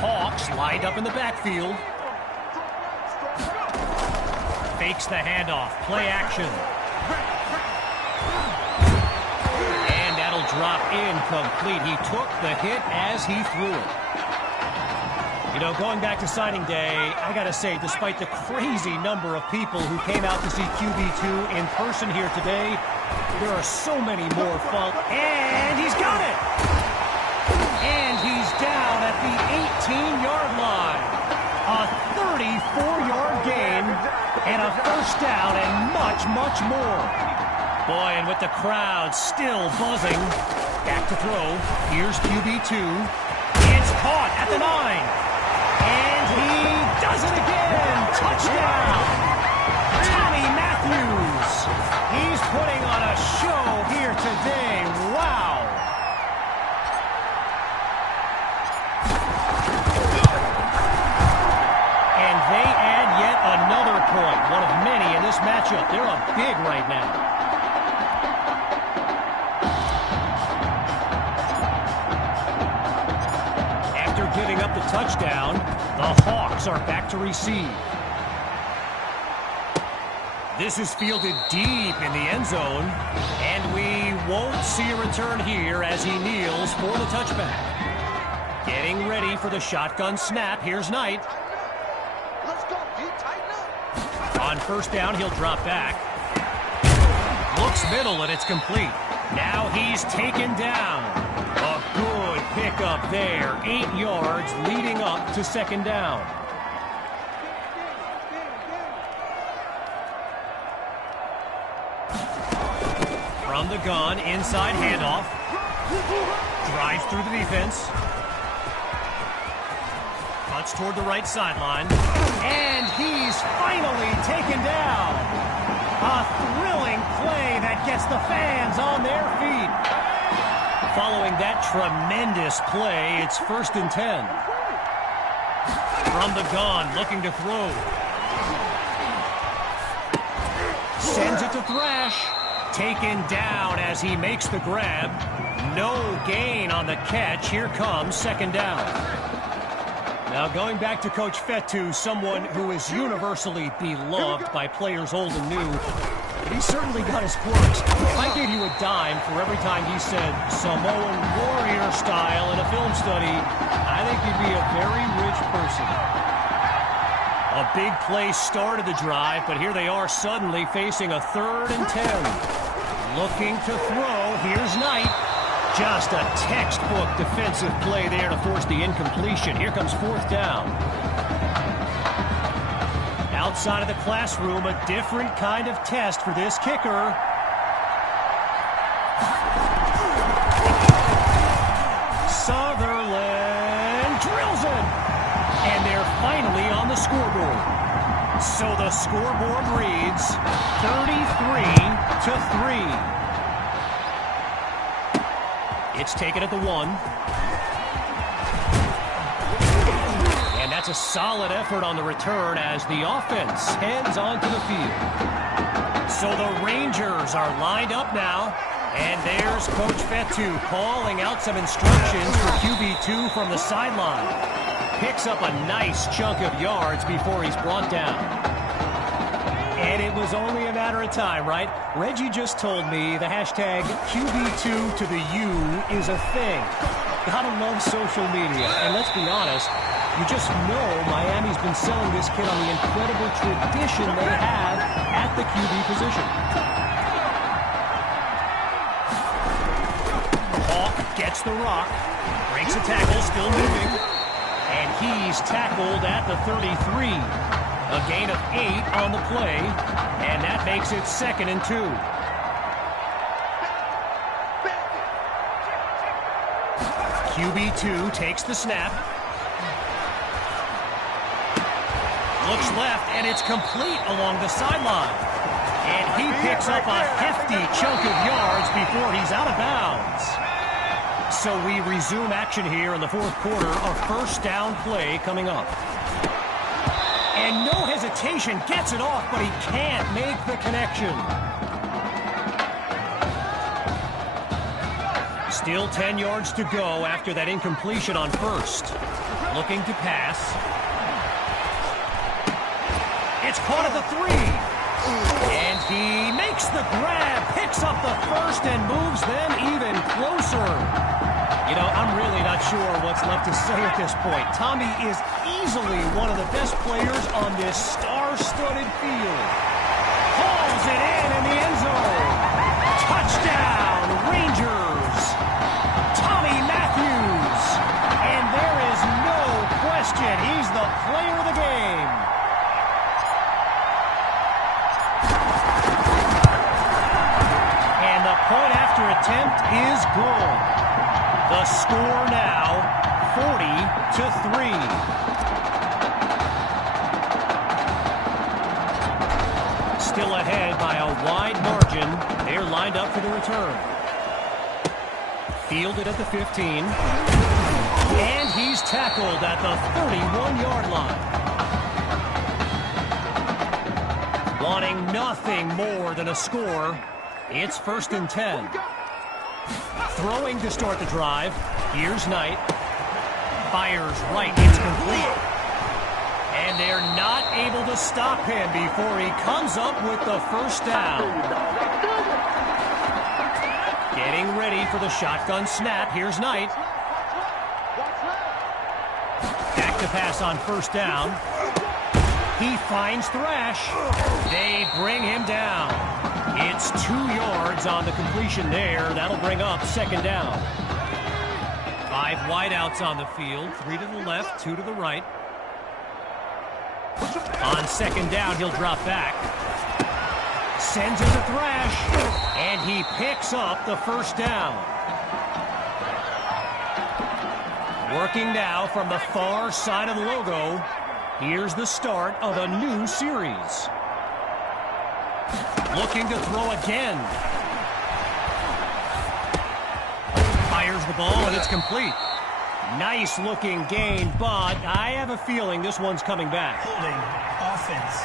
Hawks lined up in the backfield. Fakes the handoff. Play action. And that'll drop incomplete. He took the hit as he threw it. You know, going back to signing day, I got to say, despite the crazy number of people who came out to see QB2 in person here today, there are so many more fun. And he's got it! And he's down at the 18-yard line. A 34-yard gain and a first down and much, much more. Boy, and with the crowd still buzzing. Back to throw. Here's QB2. It's caught at the 9. And he does it again. Touchdown. Tommy Matthews. He's putting on a show here today. Wow. And they add yet another point. One of many in this matchup. They're up big right now. Giving up the touchdown, the Hawks are back to receive. This is fielded deep in the end zone, and we won't see a return here as he kneels for the touchback. Getting ready for the shotgun snap. Here's Knight. Let's go, D. Tighten up. On first down, he'll drop back. Looks middle, and it's complete. Now he's taken down. A good pickup there. 8 yards leading up to second down. From the gun, inside handoff. Drives through the defense. Cuts toward the right sideline. And he's finally taken down. A thrilling play that gets the fans on their feet. Following that tremendous play, it's 1st and 10. From the gun, looking to throw. Sends it to Thrash. Taken down as he makes the grab. No gain on the catch. Here comes second down. Now going back to Coach Fetu, someone who is universally beloved by players old and new. He certainly got his quirks. If I gave you a dime for every time he said Samoan warrior style in a film study, I think you'd be a very rich person. A big play started the drive, but here they are suddenly facing a 3rd and 10. Looking to throw. Here's Knight. Just a textbook defensive play there to force the incompletion. Here comes 4th down. Outside of the classroom, a different kind of test for this kicker. Sutherland drills it. And they're finally on the scoreboard. So the scoreboard reads 33-3. It's taken at the 1. And that's a solid effort on the return as the offense heads onto the field. So the Rangers are lined up now. And there's Coach Fetu calling out some instructions for QB2 from the sideline. Picks up a nice chunk of yards before he's brought down. And it was only a matter of time, right? Reggie just told me the hashtag QB2 to the U is a thing. Gotta love social media. And let's be honest, you just know Miami's been selling this kid on the incredible tradition they have at the QB position. Hawk gets the rock, breaks a tackle, still moving. And he's tackled at the 33. A gain of 8 on the play, and that makes it 2nd and 2. QB2 takes the snap. Looks left, and it's complete along the sideline. And he picks up a hefty chunk of yards before he's out of bounds. So we resume action here in the 4th quarter. A first down play coming up. And no hesitation, gets it off, but he can't make the connection. Still 10 yards to go after that incompletion on first. Looking to pass. It's caught at the 3. And he makes the grab, picks up the first, and moves them even closer. You know, I'm really not sure what's left to say at this point. Tommy is easily one of the best players on this star-studded field. Hauls it in the end zone. Touchdown, Rangers. Tommy Matthews. And there is no question he's the player of the game. And the point after attempt is good. The score now, 40-3. Still ahead by a wide margin. They're lined up for the return. Fielded at the 15. And he's tackled at the 31-yard line. Wanting nothing more than a score, it's 1st and 10. Throwing to start the drive. Here's Knight. Fires right. It's complete. And they're not able to stop him before he comes up with the first down. Getting ready for the shotgun snap. Here's Knight. Back to pass on first down. He finds Thrash. They bring him down. It's 2 yards on the completion there. That'll bring up 2nd down. 5 wideouts on the field. 3 to the left, 2 to the right. On 2nd down, he'll drop back. Sends it to Thrash. And he picks up the first down. Working now from the far side of the logo. Here's the start of a new series. Looking to throw again. Fires the ball, and it's complete. Nice looking gain, but I have a feeling this one's coming back. Holding offense.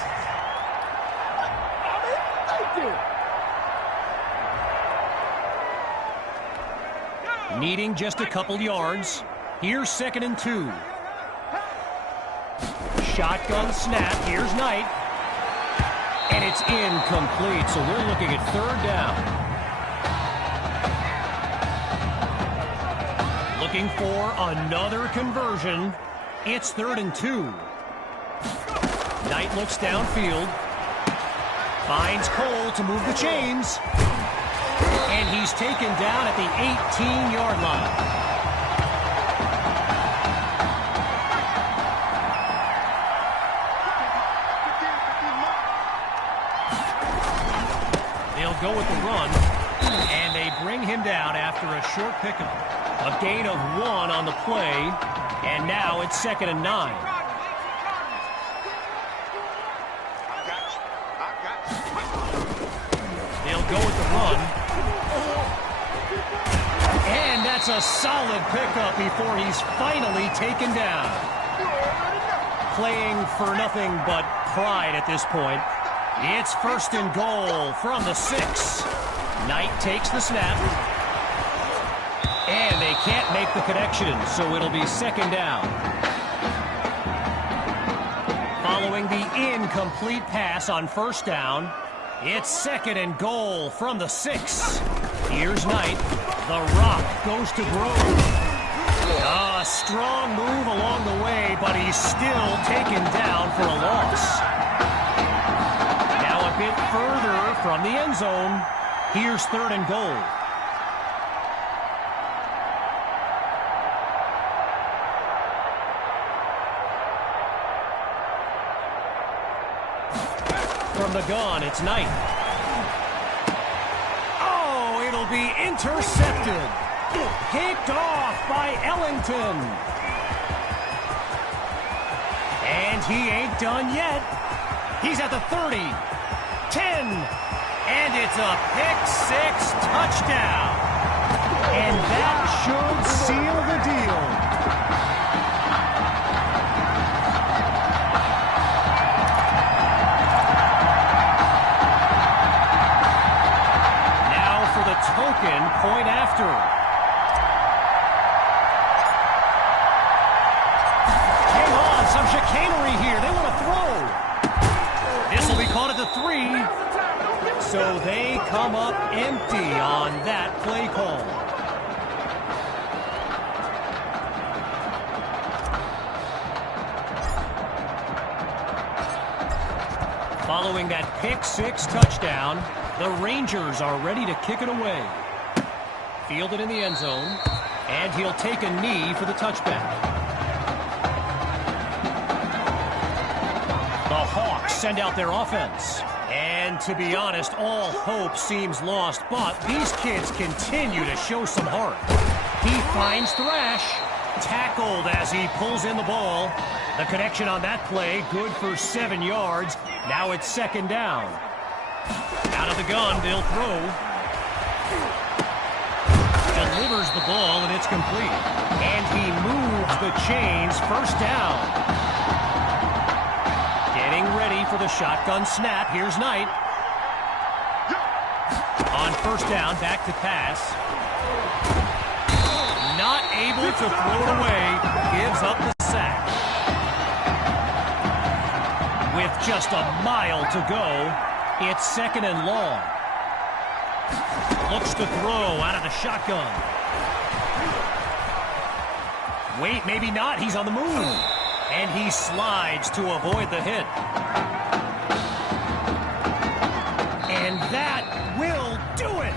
Needing just a couple yards. Here's 2nd and 2. Shotgun snap. Here's Knight. And it's incomplete, so we're looking at 3rd down. Looking for another conversion. It's 3rd and 2. Knight looks downfield. Finds Cole to move the chains. And he's taken down at the 18-yard line. run, and they bring him down after a short pickup. A gain of 1 on the play, and now it's 2nd and 9. They'll go with the run. And that's a solid pickup before he's finally taken down. Playing for nothing but pride at this point. It's 1st and goal from the 6. Knight takes the snap. And they can't make the connection, so it'll be 2nd down. Following the incomplete pass on 1st down, it's 2nd and goal from the 6. Here's Knight. The rock goes to Grove. A strong move along the way, but he's still taken down for a loss. Now a bit further from the end zone. Here's 3rd and goal. From the gun, it's Knight. Oh, it'll be intercepted. Picked off by Ellington. And he ain't done yet. He's at the 30, 10, and it's a pick-6 touchdown. And that should seal the deal. Token point after. Hang on, some chicanery here. They want to throw. This will be caught at the 3. So they come up empty on that play call. Following that pick-6 touchdown, the Rangers are ready to kick it away. Fielded in the end zone, and he'll take a knee for the touchback. The Hawks send out their offense. And to be honest, all hope seems lost, but these kids continue to show some heart. He finds Thrash, tackled as he pulls in the ball. The connection on that play, good for 7 yards. Now it's 2nd down. Out of the gun, they'll throw. Delivers the ball, and it's complete. And he moves the chains. 1st down. Getting ready for the shotgun snap. Here's Knight. On 1st down, back to pass. Not able to throw it away. Gives up the sack. With just a mile to go, it's 2nd and long. Looks to throw out of the shotgun. Wait, maybe not. He's on the move. And he slides to avoid the hit. And that will do it.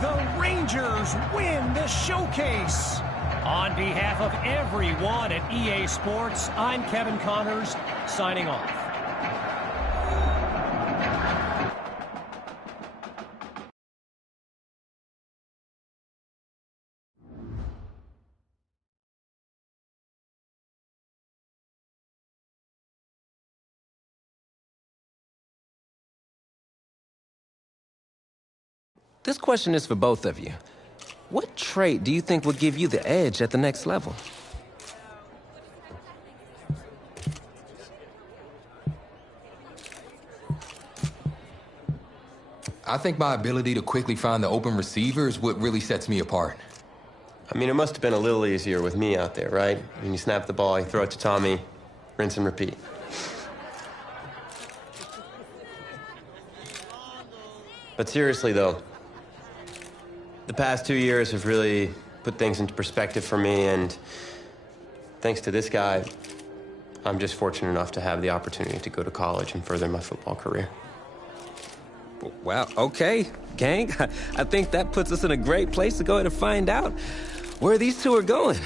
The Rangers win the showcase. On behalf of everyone at EA Sports, I'm Kevin Connors, signing off. This question is for both of you. What trait do you think will give you the edge at the next level? I think my ability to quickly find the open receiver is what really sets me apart. I mean, it must have been a little easier with me out there, right? When you snap the ball, you throw it to Tommy, rinse and repeat. But seriously, though, the past 2 years have really put things into perspective for me, and thanks to this guy, I'm just fortunate enough to have the opportunity to go to college and further my football career. Well, okay, gang. I think that puts us in a great place to go ahead and find out where these two are going.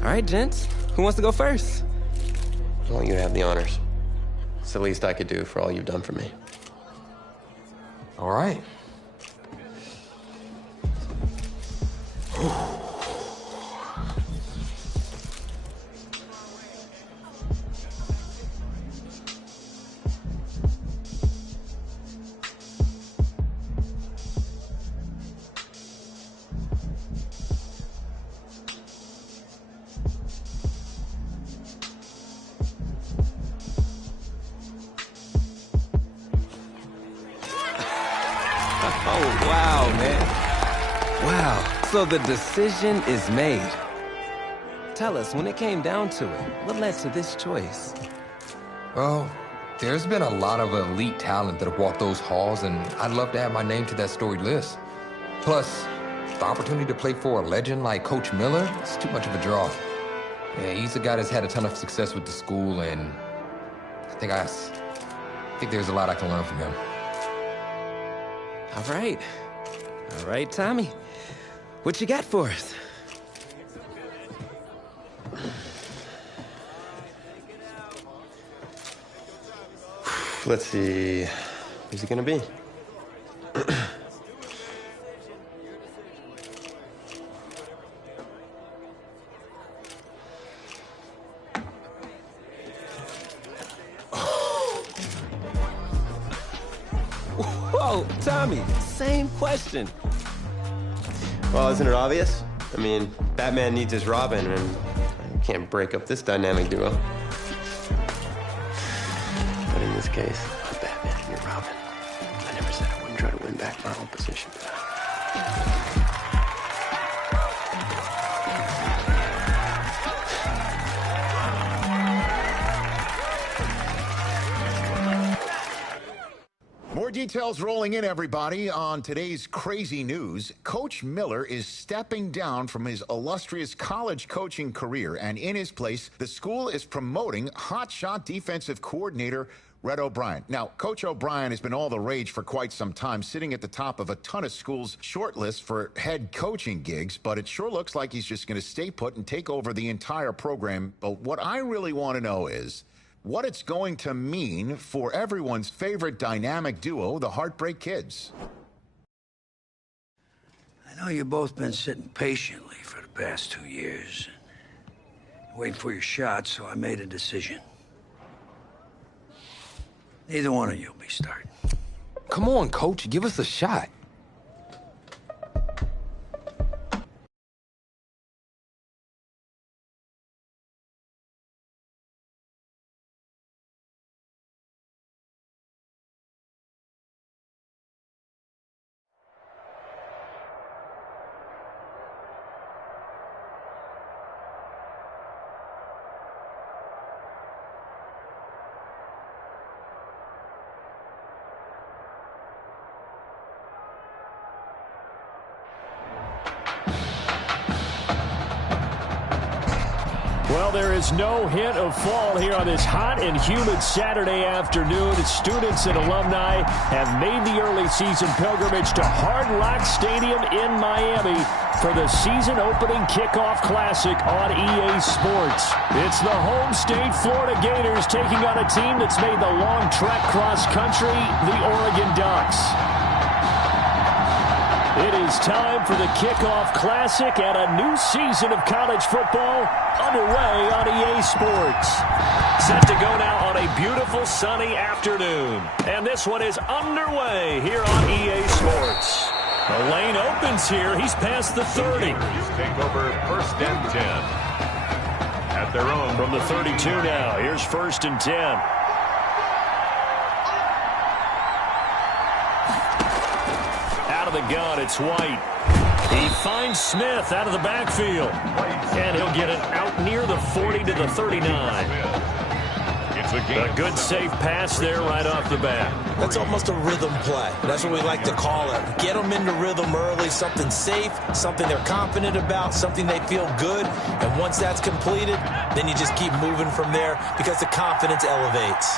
All right, gents, who wants to go first? I want you to have the honors. It's the least I could do for all you've done for me. All right. Wow, man. Wow. So the decision is made. Tell us, when it came down to it, what led to this choice? Well, there's been a lot of elite talent that have walked those halls, and I'd love to add my name to that storied list. Plus, the opportunity to play for a legend like Coach Miller is too much of a draw. Yeah, he's a guy that's had a ton of success with the school, and I think there's a lot I can learn from him. All right. All right, Tommy. What you got for us? Let's see. Who's it gonna be? Whoa, Tommy, same question. Well, isn't it obvious? I mean, Batman needs his Robin, and I can't break up this dynamic duo. But in this case, I'm Batman and you're Robin. I never said I wouldn't try to win back my own position. More details rolling in, everybody, on today's crazy news. Coach Miller is stepping down from his illustrious college coaching career, and in his place, the school is promoting hotshot defensive coordinator Red O'Brien. Now, Coach O'Brien has been all the rage for quite some time, sitting at the top of a ton of schools' shortlists for head coaching gigs, but it sure looks like he's just going to stay put and take over the entire program. But what I really want to know is what it's going to mean for everyone's favorite dynamic duo, the Heartbreak Kids. I know you've both been sitting patiently for the past 2 years, waiting for your shot, so I made a decision. Neither one of you will be starting. Come on, Coach, give us a shot. Well, there is no hint of fall here on this hot and humid Saturday afternoon. Students and alumni have made the early season pilgrimage to Hard Rock Stadium in Miami for the season-opening kickoff classic on EA Sports. It's the home state Florida Gators taking on a team that's made the long trek cross-country, the Oregon Ducks. It is time for the kickoff classic and a new season of college football underway on EA Sports. Set to go now on a beautiful sunny afternoon. And this one is underway here on EA Sports. The lane opens here. He's past the 30. Take over first and 10. At their own. From the 32 now. Here's first and 10. The gun, it's White. He finds Smith out of the backfield. And he'll get it out near the 40 to the 39. A good safe pass there right off the bat. That's almost a rhythm play. That's what we like to call it. Get them into rhythm early, something safe, something they're confident about, something they feel good. And once that's completed, then you just keep moving from there because the confidence elevates.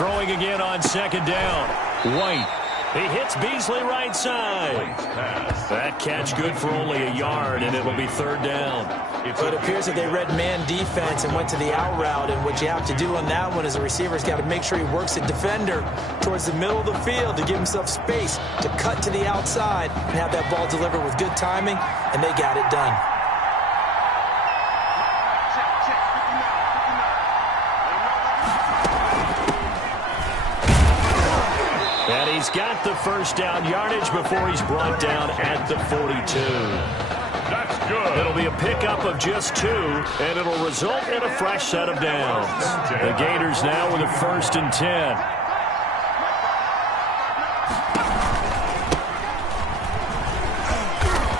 Throwing again on second down. White. He hits Beasley right side. That catch good for only a yard, and it'll be third down. But it appears that they read man defense and went to the out route, and what you have to do on that one as a receiver's got to make sure he works the defender towards the middle of the field to give himself space to cut to the outside and have that ball delivered with good timing, and they got it done. And he's got the first down yardage before he's brought down at the 42. That's good. It'll be a pickup of just 2, and it'll result in a fresh set of downs. The Gators now with a first and 10.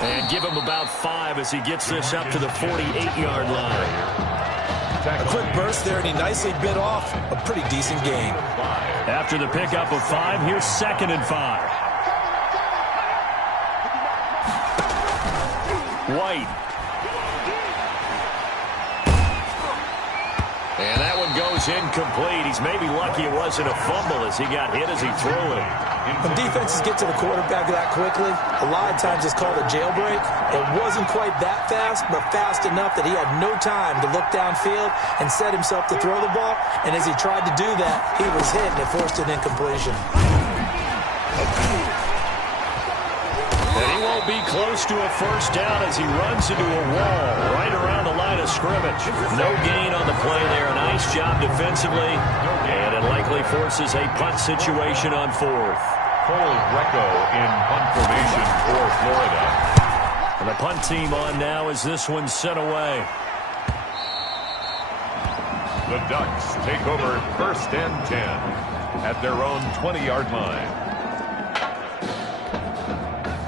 And give him about 5 as he gets this up to the 48-yard line. A quick burst there, and he nicely bit off a pretty decent gain. After the pickup of 5, here's 2nd and 5. White. And that one goes incomplete. He's maybe lucky it wasn't a fumble as he got hit as he threw it. When defenses get to the quarterback that quickly, a lot of times it's called a jailbreak. It wasn't quite that fast, but fast enough that he had no time to look downfield and set himself to throw the ball. And as he tried to do that, he was hit and it forced an incompletion. And he won't be close to a first down as he runs into a wall right around the line of scrimmage. No gain on the play there. A nice job defensively. And it likely forces a punt situation on 4th. Cole Greco in punt formation for Florida. And the punt team on now as this one's sent away. The Ducks take over 1st and 10 at their own 20-yard line.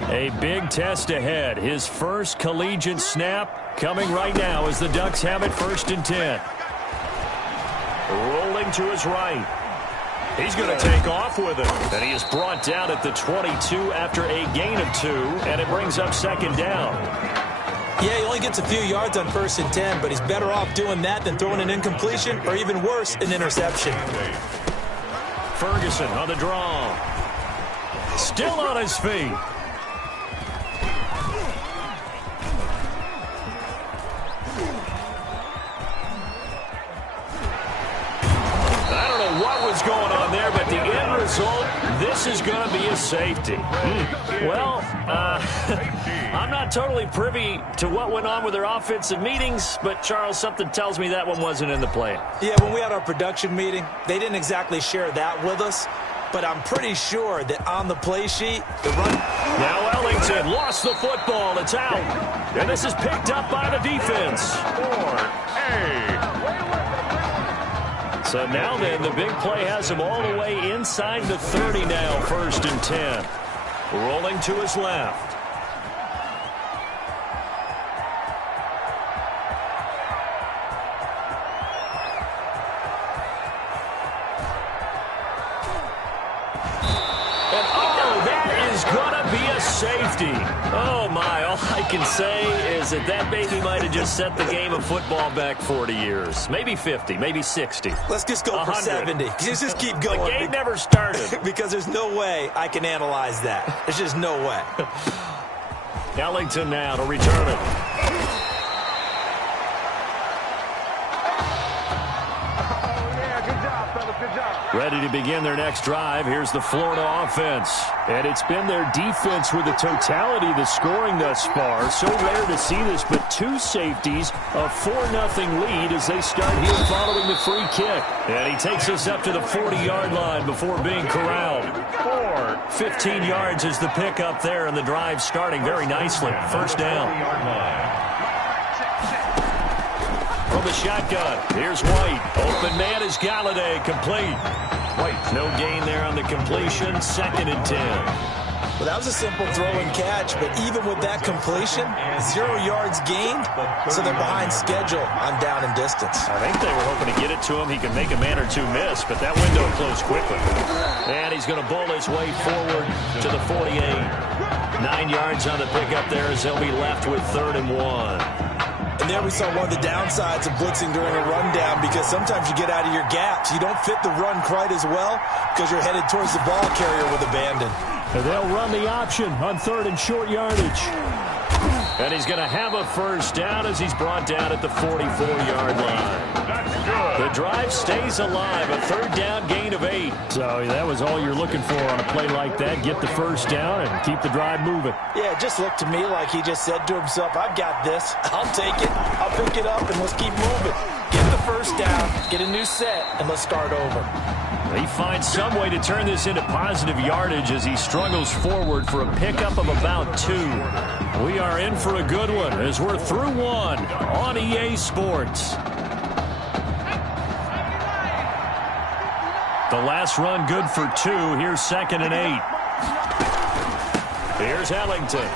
A big test ahead. His first collegiate snap coming right now as the Ducks have it 1st and 10. Rolling to his right. He's going to take off with it. And he is brought down at the 22 after a gain of 2, and it brings up 2nd down. Yeah, he only gets a few yards on 1st and 10, but he's better off doing that than throwing an incompletion or even worse, an interception. Ferguson on the draw. Still on his feet. Going on there, but the end result, this is going to be a safety. Well, I'm not totally privy to what went on with their offensive meetings, but Charles, something tells me that one wasn't in the plan. Yeah, when we had our production meeting, they didn't exactly share that with us, but I'm pretty sure that on the play sheet, the run... Now Ellington lost the football. It's out. And this is picked up by the defense. 4A. So now then, the big play has him all the way inside the 30 now, 1st and 10. Rolling to his left. And oh, that is going to be a safety. Oh, my. All I can say is that baby might have just set the game of football back 40 years. Maybe 50, maybe 60. Let's just go 100. For 70. Just keep going. The game never started. Because there's no way I can analyze that. There's just no way. Ellington now to return it. Ready to begin their next drive. Here's the Florida offense. And it's been their defense with the totality of the scoring thus far. So rare to see this, but 2 safeties, a 4-0 lead as they start here following the free kick. And he takes us up to the 40-yard line before being corralled. 15 yards is the pickup there, and the drive starting very nicely. First down. From the shotgun, here's White. Open man is Galladay, complete. White, no gain there on the completion, 2nd and 10. Well, that was a simple throw and catch, but even with that completion, 0 yards gained, so they're behind schedule on down and distance. I think they were hoping to get it to him. He could make a man or 2 miss, but that window closed quickly. And he's going to bowl his way forward to the 48. 9 yards on the pickup there as they'll be left with 3rd and 1. And there we saw one of the downsides of blitzing during a rundown, because sometimes you get out of your gaps. You don't fit the run quite as well because you're headed towards the ball carrier with abandon. And they'll run the option on 3rd and short yardage. And he's going to have a first down as he's brought down at the 44-yard line. That's good. The drive stays alive, a 3rd down gain of 8. So that was all you're looking for on a play like that. Get the first down and keep the drive moving. Yeah, it just looked to me like he just said to himself, I've got this. I'll take it. I'll pick it up, and let's keep moving. Get the first down, get a new set, and let's start over. He finds some way to turn this into positive yardage as he struggles forward for a pickup of about 2. We are in for a good one as we're through 1 on EA Sports. The last run good for 2. Here's 2nd and 8. Here's Ellington.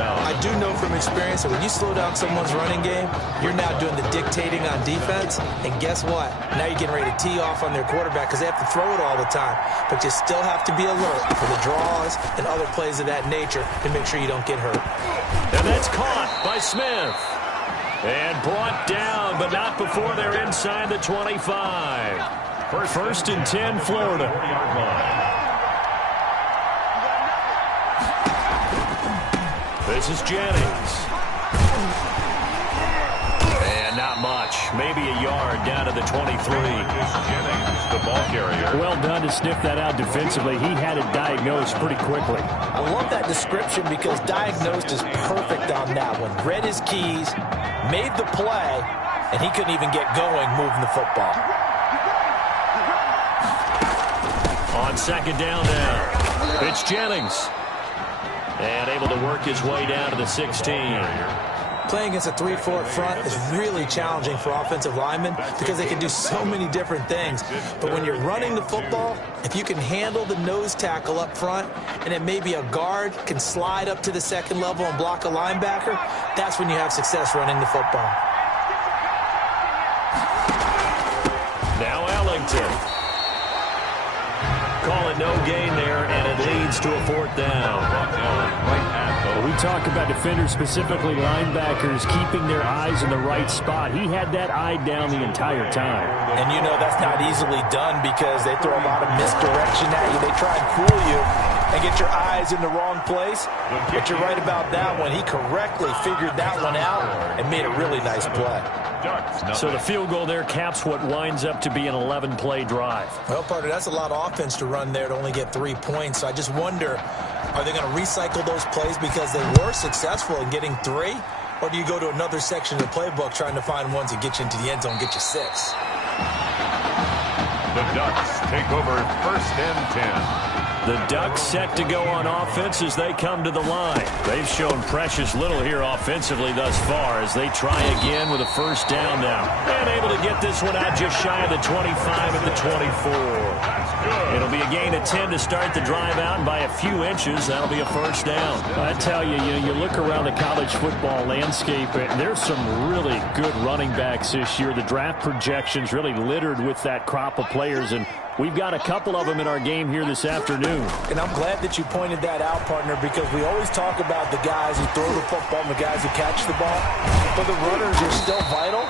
down. I do know from experience that when you slow down someone's running game, you're now doing the dictating on defense. And guess what? Now you're getting ready to tee off on their quarterback because they have to throw it all the time. But you still have to be alert for the draws and other plays of that nature to make sure you don't get hurt. And that's caught by Smith. And brought down, but not before they're inside the 25. First and 10, Florida. This is Jennings. And not much. Maybe a yard down to the 23. Jennings, the ball carrier. Well done to sniff that out defensively. He had it diagnosed pretty quickly. I love that description because diagnosed is perfect on that one. Read his keys, made the play, and he couldn't even get going moving the football. On second down now, it's Jennings. And able to work his way down to the 16. Playing against a 3-4 front is really challenging for offensive linemen because they can do so many different things. But when you're running the football, if you can handle the nose tackle up front and then maybe a guard can slide up to the second level and block a linebacker, that's when you have success running the football. Now Ellington. Call it no gain there, and it leads to a fourth down. We talk about defenders, specifically linebackers, keeping their eyes in the right spot. He had that eye down the entire time. And you know that's not easily done because they throw a lot of misdirection at you. They try and fool you and get your eyes in the wrong place. But you're right about that one. He correctly figured that one out and made a really nice play. So the field goal there caps what winds up to be an 11-play drive. Well, partner, that's a lot of offense to run there to only get 3 points. So I just wonder, are they going to recycle those plays because they were successful in getting 3? Or do you go to another section of the playbook trying to find ones that get you into the end zone and get you 6? The Ducks take over first and 10. The Ducks set to go on offense as they come to the line. They've shown precious little here offensively thus far as they try again with a first down now. And able to get this one out just shy of the 25 at the 24. It'll be a gain of 10 to start the drive out, and by a few inches, that'll be a first down. I tell you, you look around the college football landscape, and there's some really good running backs this year. The draft projections really littered with that crop of players, and we've got a couple of them in our game here this afternoon. And I'm glad that you pointed that out, partner, because we always talk about the guys who throw the football and the guys who catch the ball. But the runners are still vital.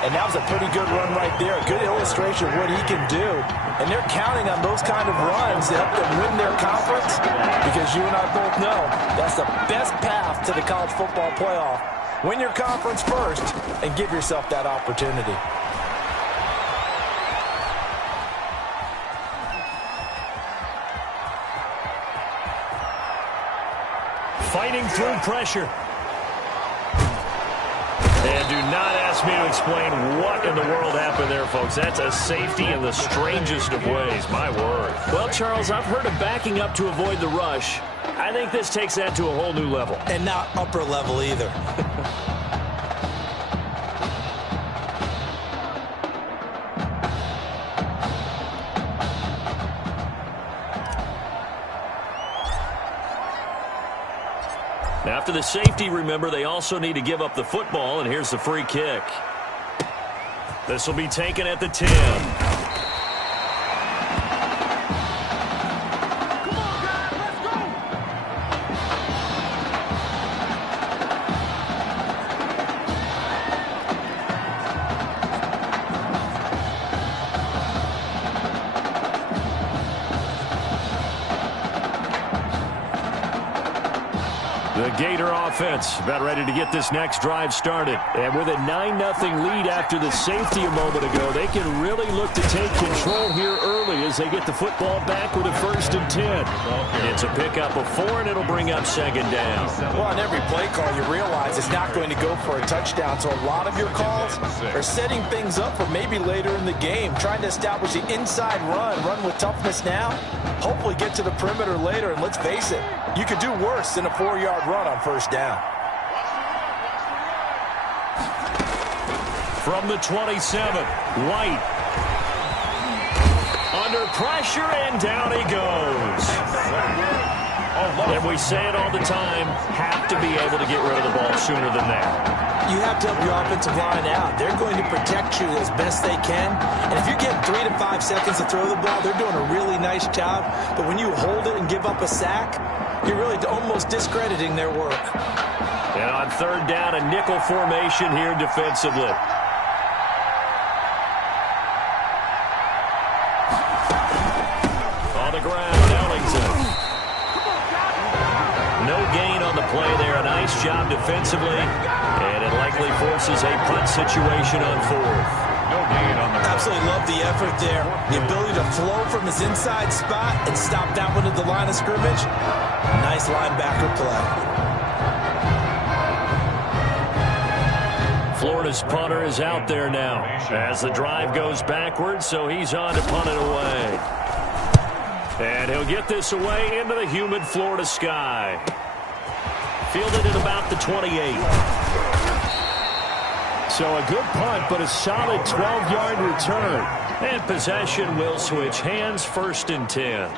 And that was a pretty good run right there. A good illustration of what he can do. And they're counting on those kind of runs to help them win their conference. Because you and I both know that's the best path to the college football playoff. Win your conference first and give yourself that opportunity. Fighting through pressure. And do not ask me to explain what in the world happened there, folks. That's a safety in the strangest of ways. My word. Well, Charles, I've heard of backing up to avoid the rush. I think this takes that to a whole new level. And not upper level either. After the safety, remember, they also need to give up the football, and here's the free kick. This will be taken at the 10. The Gator offense about ready to get this next drive started. And with a 9-0 lead after the safety a moment ago, they can really look to take control here early as they get the football back with a first and 10. It's a pickup of 4, and it'll bring up second down. Well, on every play call, you realize it's not going to go for a touchdown. So a lot of your calls are setting things up for maybe later in the game, trying to establish the inside run with toughness now, hopefully get to the perimeter later. And let's face it, you could do worse than a 4-yard run on first down. From the 27, White. Under pressure, and down he goes. And we say it all the time, have to be able to get rid of the ball sooner than that. You have to help your offensive line out. They're going to protect you as best they can. And if you get 3 to 5 seconds to throw the ball, they're doing a really nice job. But when you hold it and give up a sack, you're really almost discrediting their work. And on third down, a nickel formation here defensively. On the ground, Ellington. No gain on the play there. A nice job defensively. And it likely forces a punt situation on fourth. No gain on the Absolutely love the effort there. The ability to flow from his inside spot and stop that one at the line of scrimmage. Nice linebacker play. Florida's punter is out there now as the drive goes backwards, so he's on to punt it away. And he'll get this away into the humid Florida sky. Fielded at about the 28. So a good punt, but a solid 12-yard return. And possession will switch hands, 1st and 10.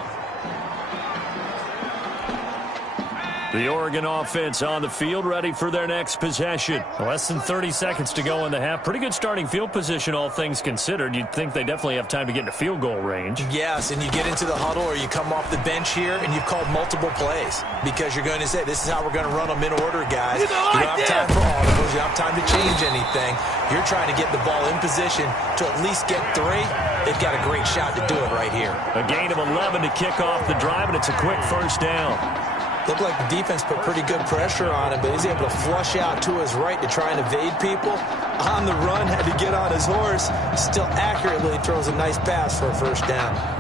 The Oregon offense on the field, ready for their next possession. Less than 30 seconds to go in the half. Pretty good starting field position, all things considered. You'd think they definitely have time to get into field goal range. Yes, and you get into the huddle or you come off the bench here and you've called multiple plays because you're going to say, this is how we're going to run them in order, guys. You don't have time for audibles. You don't have time to change anything. You're trying to get the ball in position to at least get 3. They've got a great shot to do it right here. A gain of 11 to kick off the drive, and it's a quick 1st down. Looked like the defense put pretty good pressure on him, but he's able to flush out to his right to try and evade people. On the run, had to get on his horse. Still accurately throws a nice pass for a 1st down.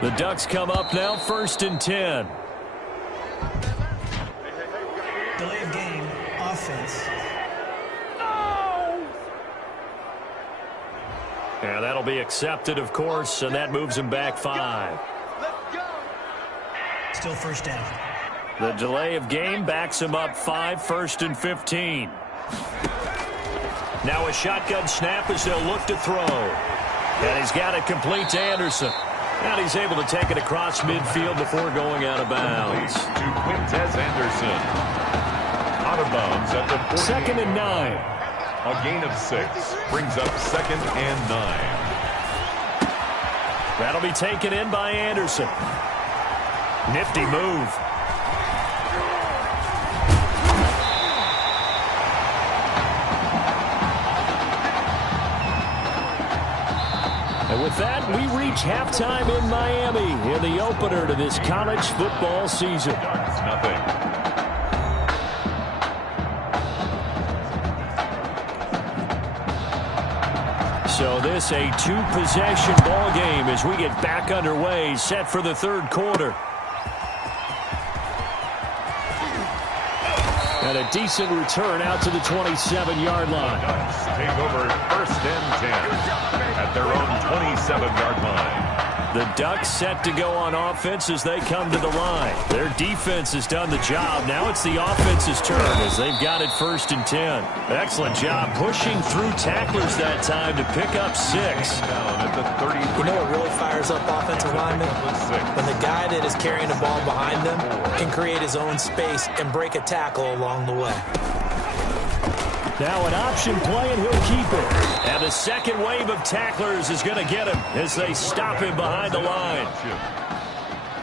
The Ducks come up now, 1st and 10. Delay of game, offense. And that'll be accepted, of course, and that moves him back 5. Still 1st down. The delay of game backs him up 5, 1st and 15. Now a shotgun snap as they'll look to throw. And he's got it complete to Anderson. And he's able to take it across midfield before going out of bounds. To Quintez Anderson. Out of bounds at the 2nd and 9. A gain of 6 brings up 2nd and 9. That'll be taken in by Anderson. Nifty move. And with that, we reach halftime in Miami in the opener to this college football season. Nothing. So this a 2-possession ball game as we get back underway, set for the 3rd quarter. And a decent return out to the 27-yard line. Ducks take over 1st and 10 at their own 27-yard line. The Ducks set to go on offense as they come to the line. Their defense has done the job. Now it's the offense's turn as they've got it 1st and 10. Excellent job pushing through tacklers that time to pick up 6. Down at the 33. You know what really fires up offensive linemen? When the guy that is carrying the ball behind them can create his own space and break a tackle along the way. Now an option play, and he'll keep it. And the second wave of tacklers is going to get him as they stop him behind the line.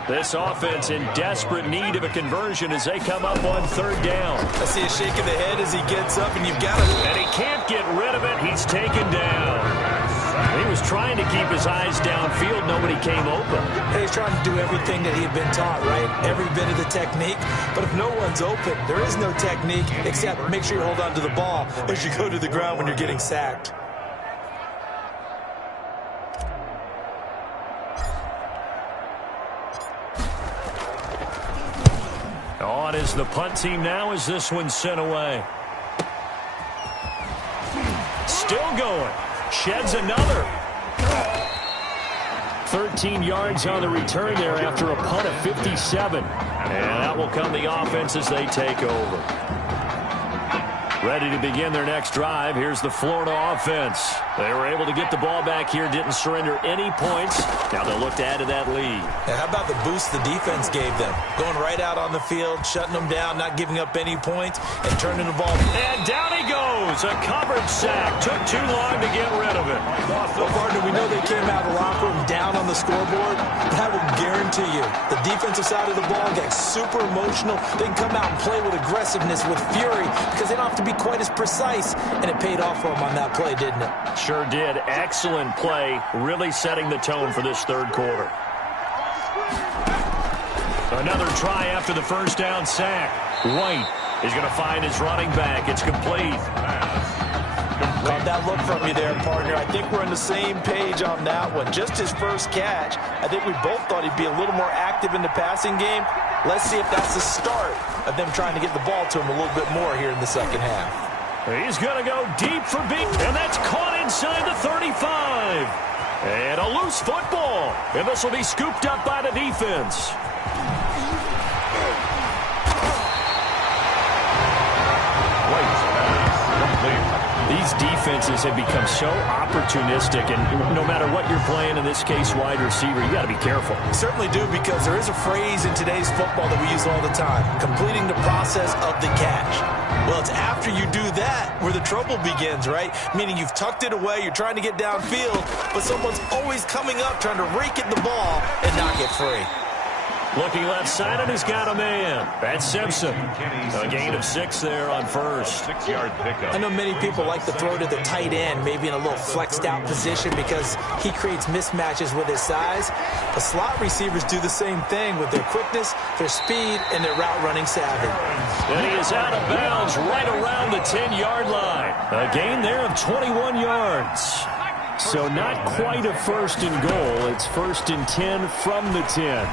This offense in desperate need of a conversion as they come up on 3rd down. I see a shake of the head as he gets up, and you've got him. And he can't get rid of it. He's taken down. He was trying to keep his eyes downfield. Nobody came open. He's trying to do everything that he had been taught, right? Every bit of the technique. But if no one's open, there is no technique except make sure you hold on to the ball as you go to the ground when you're getting sacked. On is the punt team now as this one's sent away. Still going. Sheds another. 13 yards on the return there after a punt of 57. And that will come the offense as they take over. Ready to begin their next drive. Here's the Florida offense. They were able to get the ball back here, didn't surrender any points. Now they'll look to add to that lead. Now, how about the boost the defense gave them? Going right out on the field, shutting them down, not giving up any points, and turning the ball. And down he goes. A coverage sack. Took too long to get rid of it. Well, partner, we know they came out of the locker room down on the scoreboard, but I will guarantee you the defensive side of the ball got super emotional. They can come out and play with aggressiveness, with fury, because they don't have to be quite as precise, and it paid off for them on that play, didn't it? Sure did. Excellent play, really setting the tone for this third quarter. Another try after the first down sack. White is going to find his running back. It's complete. Caught that look from you there, partner. I think we're on the same page on that one. Just his first catch. I think we both thought he'd be a little more active in the passing game. Let's see if that's the start of them trying to get the ball to him a little bit more here in the second half. He's going to go deep for beat, and that's caught inside the 35. And a loose football, and this will be scooped up by the defense. These defenses have become so opportunistic, and no matter what you're playing, in this case wide receiver, you got to be careful. Certainly do, because there is a phrase in today's football that we use all the time, completing the process of the catch. Well, it's after you do that where the trouble begins, right? Meaning you've tucked it away, you're trying to get downfield, but someone's always coming up trying to rake at the ball and not get free. Looking left side, and he's got a man. That's Simpson. A gain of 6 there on first. 6-yard pickup. I know many people like to throw to the tight end, maybe in a little flexed out position because he creates mismatches with his size. The slot receivers do the same thing with their quickness, their speed, and their route running savvy. And he is out of bounds right around the 10-yard line. A gain there of 21 yards. So not quite a first and goal. It's first and 10 from the 10.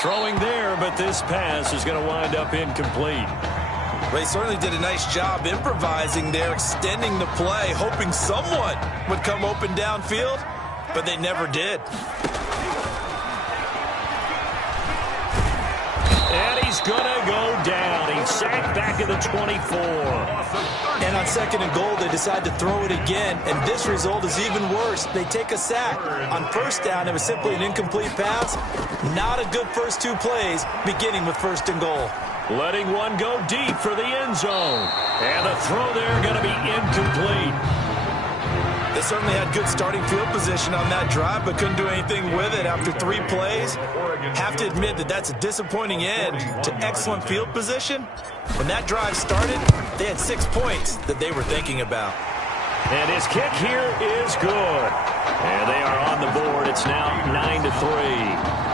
Throwing there, but this pass is going to wind up incomplete. They certainly did a nice job improvising there, extending the play, hoping someone would come open downfield, but they never did. And he's going to go down. He's sacked back at the 24. And on second and goal, they decide to throw it again, and this result is even worse. They take a sack. On first down, it was simply an incomplete pass. Not a good first 2 plays, beginning with first and goal. Letting one go deep for the end zone. And the throw there going to be incomplete. They certainly had good starting field position on that drive, but couldn't do anything with it after 3 plays. Have to admit that that's a disappointing end to excellent field position. When that drive started, they had 6 points that they were thinking about. And his kick here is good. And they are on the board. It's now 9-3.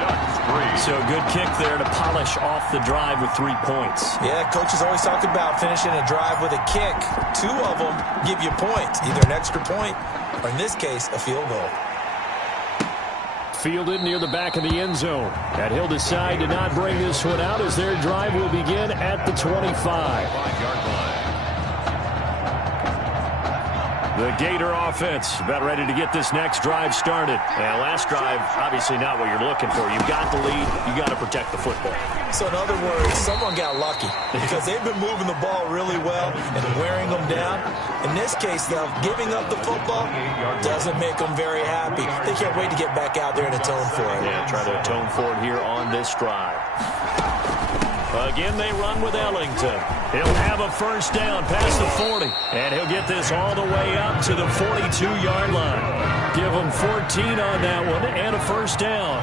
So good kick there to polish off the drive with 3 points. Yeah, coaches always talk about finishing a drive with a kick. 2 of them give you points, either an extra point or, in this case, a field goal. Fielded near the back of the end zone. And he'll decide to not bring this one out as their drive will begin at the 25. 5-yard line. The Gator offense about ready to get this next drive started. And last drive, obviously not what you're looking for. You've got the lead. You got to protect the football. So in other words, someone got lucky because they've been moving the ball really well and wearing them down. In this case, though, giving up the football doesn't make them very happy. They can't wait to get back out there and atone for it. Yeah, try to atone for it here on this drive. Again, they run with Ellington. He'll have a first down past the 40. And he'll get this all the way up to the 42-yard line. Give him 14 on that one and a first down.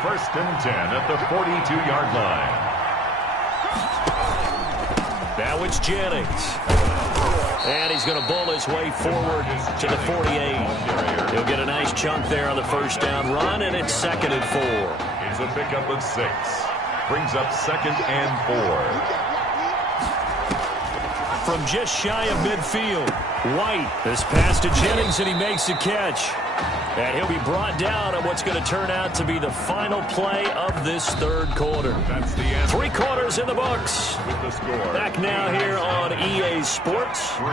First and 10 at the 42-yard line. Now it's Jennings. And he's going to bull his way forward to the 48. He'll get a nice chunk there on the first down run, and it's 2nd and 4. It's a pickup of 6. Brings up 2nd and 4. from just shy of midfield. White, this pass to Jennings, and he makes the catch. And he'll be brought down on what's going to turn out to be the final play of this third quarter. That's the end. 3 quarters in the books. With the score. Back now here on EA Sports. 3.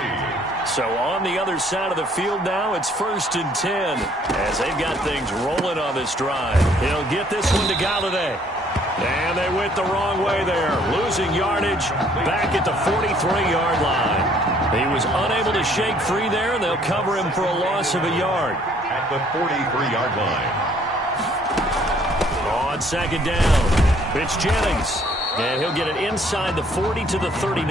So on the other side of the field now, it's 1st and 10 as they've got things rolling on this drive. He'll get this one to Galladay. And they went the wrong way there, losing yardage back at the 43-yard line. He was unable to shake free there, and they'll cover him for a loss of a yard. At the 43-yard line. On 2nd down, it's Jennings. And he'll get it inside the 40 to the 39.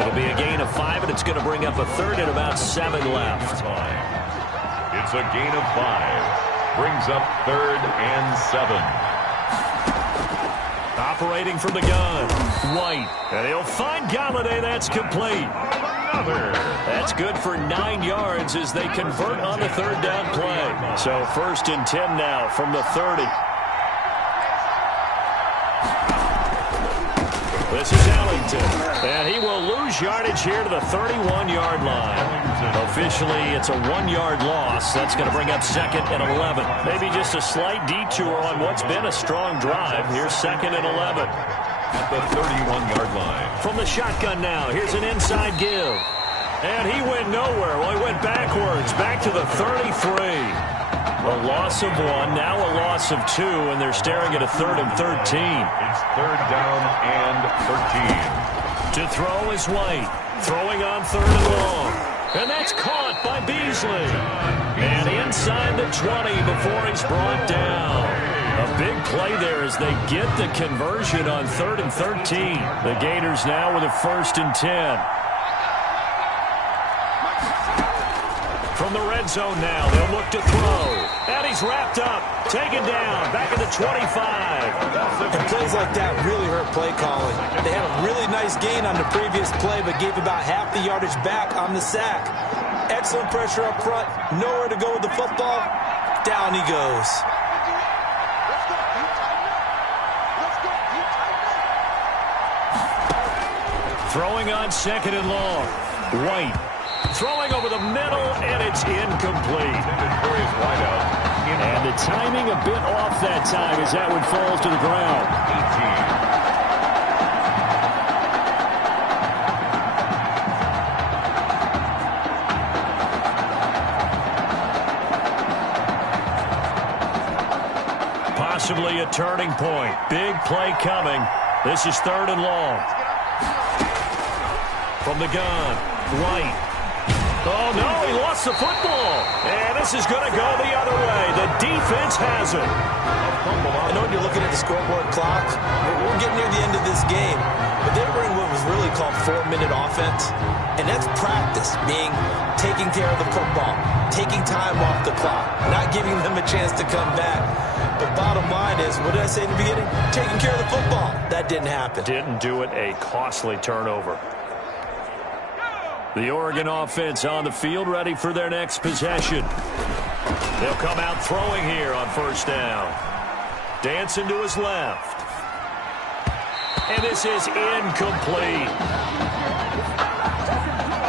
It'll be a gain of 5, and it's going to bring up a 3rd and about 7 left. It's a gain of 5. Brings up 3rd and 7. Operating from the gun, White. And he'll find Galladay. That's complete. That's good for 9 yards as they convert on the 3rd down play. So 1st and 10 now from the 30. This is Ellington, and he will lose yardage here to the 31-yard line. Officially, it's a 1-yard loss. That's going to bring up 2nd and 11. Maybe just a slight detour on what's been a strong drive. Here's 2nd and 11. At the 31-yard line. From the shotgun now, here's an inside give. And he went nowhere. Well, he went backwards, back to the 33. A loss of 1, now a loss of 2, and they're staring at a 3rd and 13. It's 3rd down and 13. To throw is White. Throwing on 3rd and long. And that's caught by Beasley. And inside the 20 before he's brought down. A big play there as they get the conversion on 3rd and 13. The Gators now with a 1st and 10. From the red zone now, they'll look to throw. And he's wrapped up, taken down, back at the 25. And plays like that really hurt play calling. They had a really nice gain on the previous play, but gave about half the yardage back on the sack. Excellent pressure up front, nowhere to go with the football. Down he goes. Throwing on 2nd and long. White. Throwing over the middle, and it's incomplete. And the timing a bit off that time as that one falls to the ground. 18. Possibly a turning point. Big play coming. This is 3rd and long. From the gun, White. Oh, no, he lost the football. And this is going to go the other way. The defense has it. I know when you're looking at the scoreboard clock, we're getting near the end of this game. But they were in what was really called 4-minute offense. And that's practice, being taking care of the football, taking time off the clock, not giving them a chance to come back. But bottom line is, what did I say in the beginning? Taking care of the football. That didn't happen. Didn't do it. A costly turnover. The Oregon offense on the field, ready for their next possession. They'll come out throwing here on 1st down. Dancing to his left. And this is incomplete.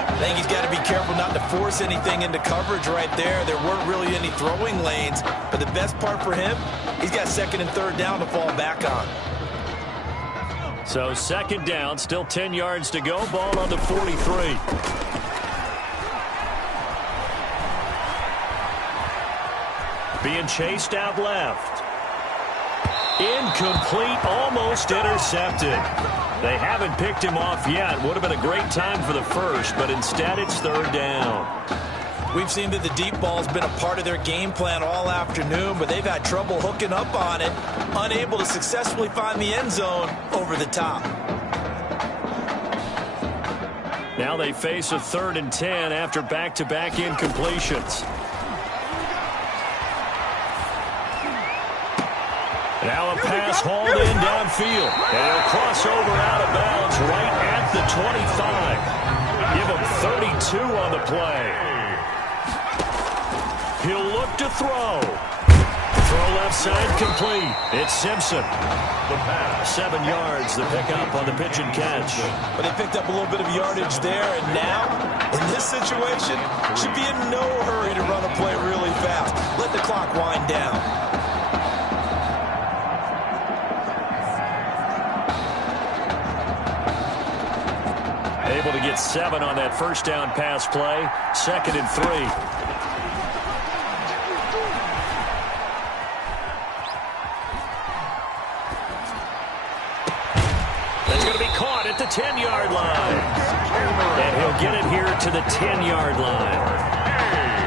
I think he's got to be careful not to force anything into coverage right there. There weren't really any throwing lanes. But the best part for him, he's got 2nd and 3rd down to fall back on. So 2nd down, still 10 yards to go. Ball on the 43. Being chased out left. Incomplete, almost intercepted. They haven't picked him off yet. Would have been a great time for the first, but instead it's 3rd down. We've seen that the deep ball's been a part of their game plan all afternoon, but they've had trouble hooking up on it, unable to successfully find the end zone over the top. Now they face a 3rd and 10 after back-to-back incompletions. Now a pass hauled in downfield. And he'll cross over out of bounds right at the 25. Give him 32 on the play. He'll look to throw. Throw left side complete. It's Simpson. The pass. 7 yards, the pickup on the pitch and catch. But they picked up a little bit of yardage there, and now, in this situation, should be in no hurry to run a play really fast. Let the clock wind down. Able to get 7 on that first down pass play. 2nd and 3. At the 10-yard line. And he'll get it here to the 10-yard line.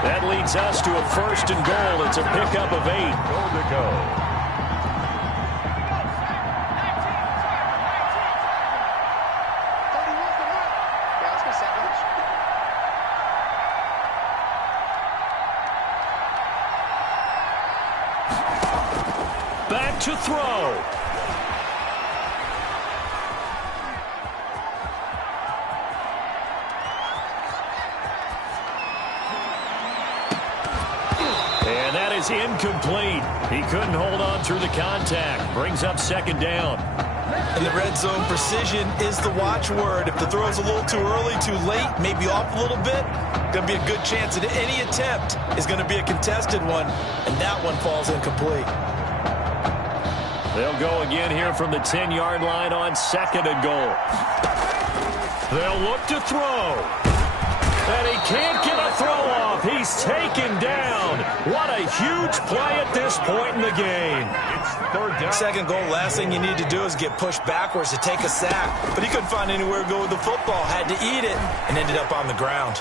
That leads us to a 1st and goal. It's a pickup of 8. Goal to go. Back to throw. Incomplete. He couldn't hold on through the contact. Brings up 2nd down. In the red zone, precision is the watchword. If the throw's a little too early, too late, maybe off a little bit, going to be a good chance that any attempt is going to be a contested one, and that one falls incomplete. They'll go again here from the 10-yard line on 2nd and goal. They'll look to throw. And he can't get a throw off. He's taken down. What a huge play at this point in the game. It's 3rd down. 2nd goal, last thing you need to do is get pushed backwards to take a sack. But he couldn't find anywhere to go with the football. Had to eat it and ended up on the ground.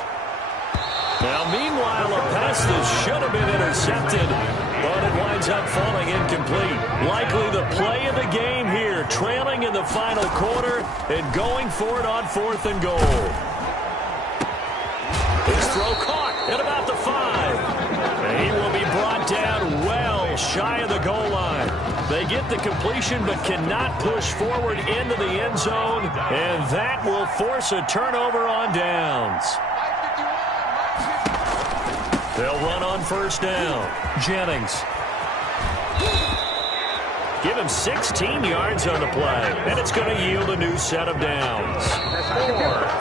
Now, meanwhile, a pass that should have been intercepted, but it winds up falling incomplete. Likely the play of the game here, trailing in the final quarter and going for it on 4th and goal. His throw caught at about the 5. And he will be brought down well shy of the goal line. They get the completion but cannot push forward into the end zone, and that will force a turnover on downs. They'll run on 1st down. Jennings. Give him 16 yards on the play, and it's going to yield a new set of downs.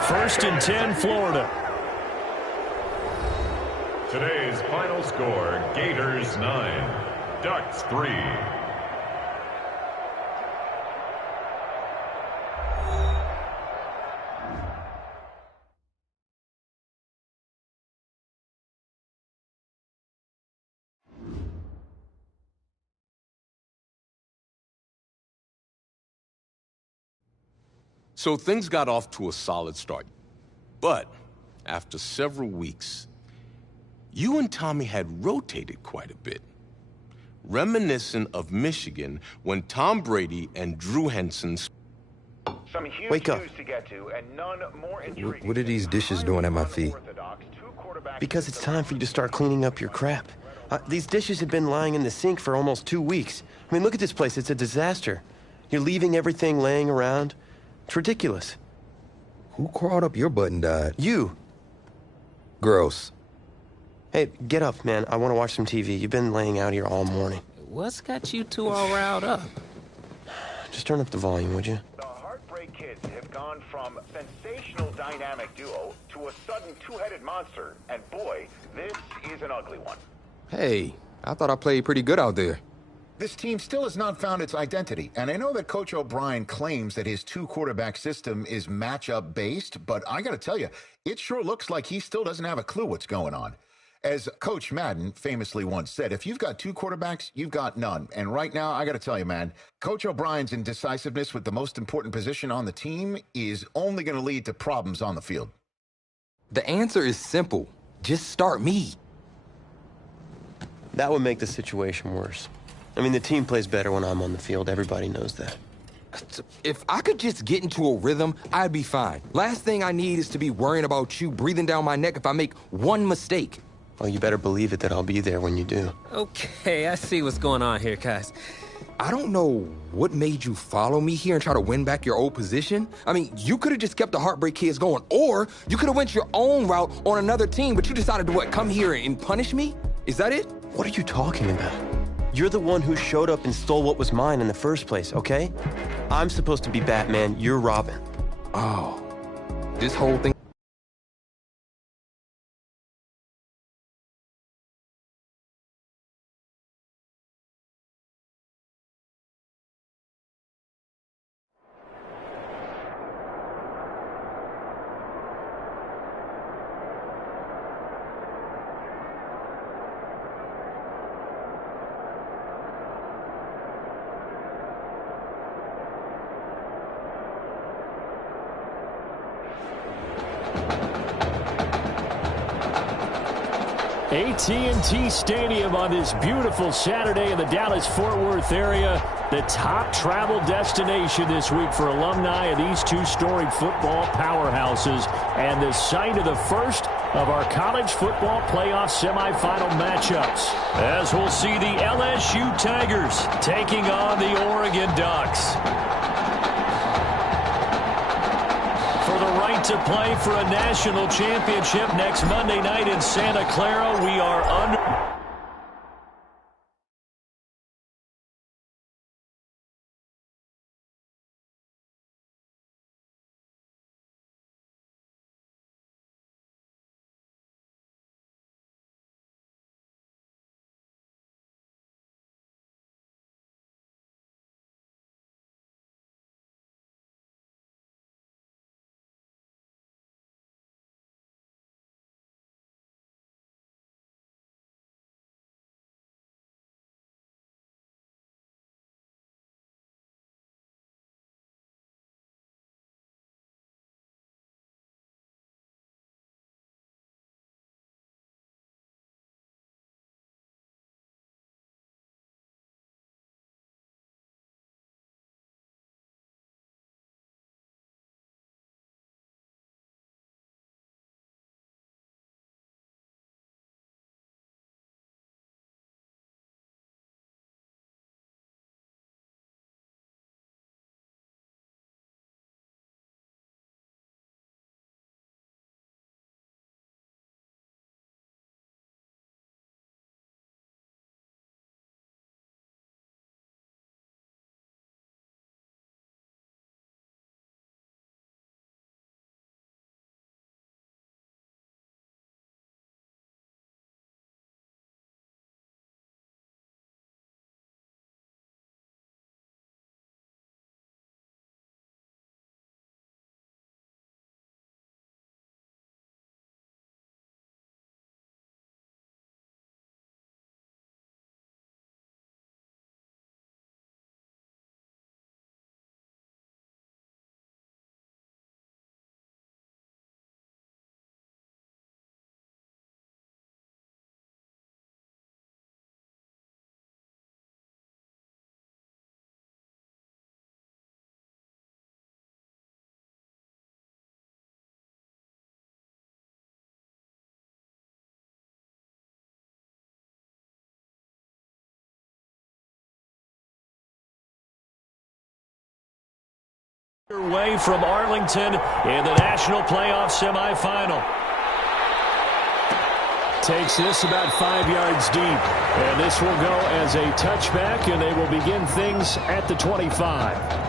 1st and 10, Florida. Today's final score, Gators 9, Ducks 3. So things got off to a solid start. But after several weeks, you and Tommy had rotated quite a bit. Reminiscent of Michigan when Tom Brady and Drew Henson... Wake up. What are these dishes doing at my feet? Because it's time for you to start cleaning up your crap. These dishes have been lying in the sink for almost 2 weeks. I mean, look at this place. It's a disaster. You're leaving everything laying around. It's ridiculous. Who crawled up your butt and died? You. Gross. Hey, get up, man. I want to watch some TV. You've been laying out here all morning. What's got you two all riled up? Just turn up the volume, would you? The Heartbreak Kids have gone from sensational dynamic duo to a sudden two-headed monster. And boy, this is an ugly one. Hey, I thought I played pretty good out there. This team still has not found its identity, and I know that Coach O'Brien claims that his two-quarterback system is matchup-based, but I gotta tell you, it sure looks like he still doesn't have a clue what's going on. As Coach Madden famously once said, if you've got 2 quarterbacks, you've got none. And right now, I gotta tell you, man, Coach O'Brien's indecisiveness with the most important position on the team is only gonna lead to problems on the field. The answer is simple. Just start me. That would make the situation worse. I mean, the team plays better when I'm on the field. Everybody knows that. If I could just get into a rhythm, I'd be fine. Last thing I need is to be worrying about you breathing down my neck if I make one mistake. Well, you better believe it that I'll be there when you do. Okay, I see what's going on here, guys. I don't know what made you follow me here and try to win back your old position. I mean, you could have just kept the Heartbreak Kids going, or you could have went your own route on another team, but you decided to, what, come here and punish me? Is that it? What are you talking about? You're the one who showed up and stole what was mine in the first place, okay? I'm supposed to be Batman, you're Robin. Oh, this whole thing. AT&T Stadium on this beautiful Saturday in the Dallas-Fort Worth area. The top travel destination this week for alumni of these two storied football powerhouses, and the site of the first of our college football playoff semifinal matchups, as we'll see the LSU Tigers taking on the Oregon Ducks. For the right to play for a national championship next Monday night in Santa Clara, we are under... Away from Arlington in the national playoff semifinal. Takes this about 5 yards deep, and this will go as a touchback, and they will begin things at the 25.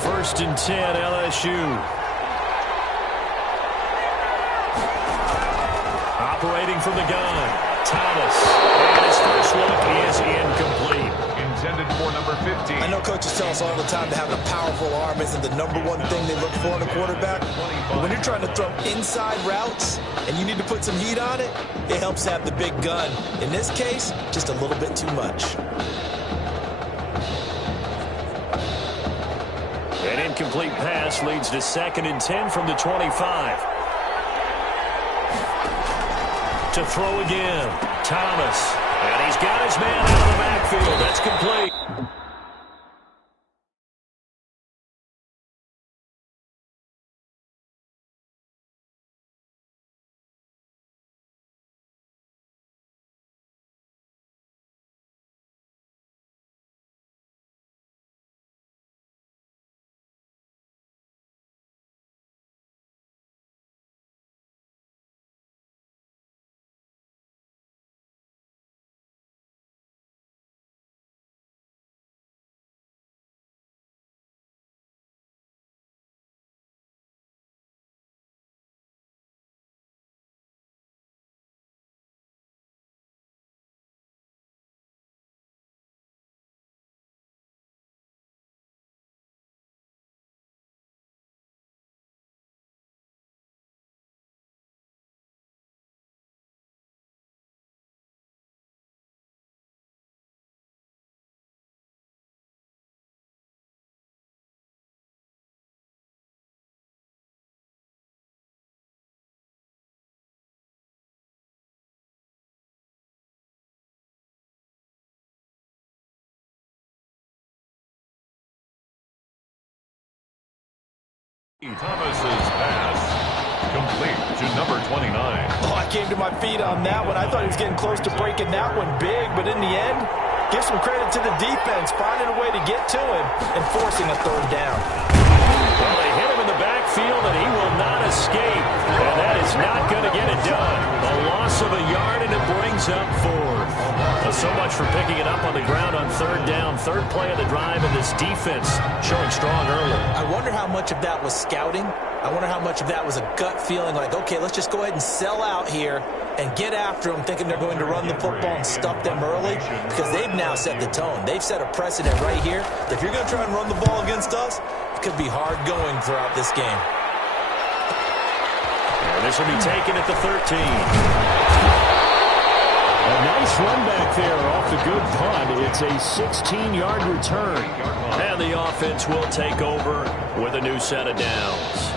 First and 10, LSU. Operating from the gun, Thomas. And his first look is incomplete. Intended for number 15. I know coaches tell us all the time to have a powerful arm isn't the number one thing they look for in a quarterback. But when you're trying to throw inside routes and you need to put some heat on it, it helps to have the big gun. In this case, just a little bit too much. An incomplete pass leads to 2nd and 10 from the 25. To throw again, Thomas. And he's got his man out of the backfield. That's complete. Thomas's pass complete to number 29. Oh, I came to my feet on that one. I thought he was getting close to breaking that one big, but in the end, give some credit to the defense, finding a way to get to him and forcing a third down. Well, they hit him in the backfield, and he will not escape. And that is not going to get it done. A loss of a yard, and it brings up 4. Well, so much for picking it up on the ground on third down. Third play of the drive, and this defense showing strong early. I wonder how much of that was scouting. I wonder how much of that was a gut feeling like, okay, let's just go ahead and sell out here and get after them, thinking they're going to run the football and stuff them early, because they've now set the tone. They've set a precedent right here. If you're going to try and run the ball against us, it could be hard going throughout this game. And this will be taken at the 13. A nice run back there off the good punt. It's a 16-yard return. And the offense will take over with a new set of downs.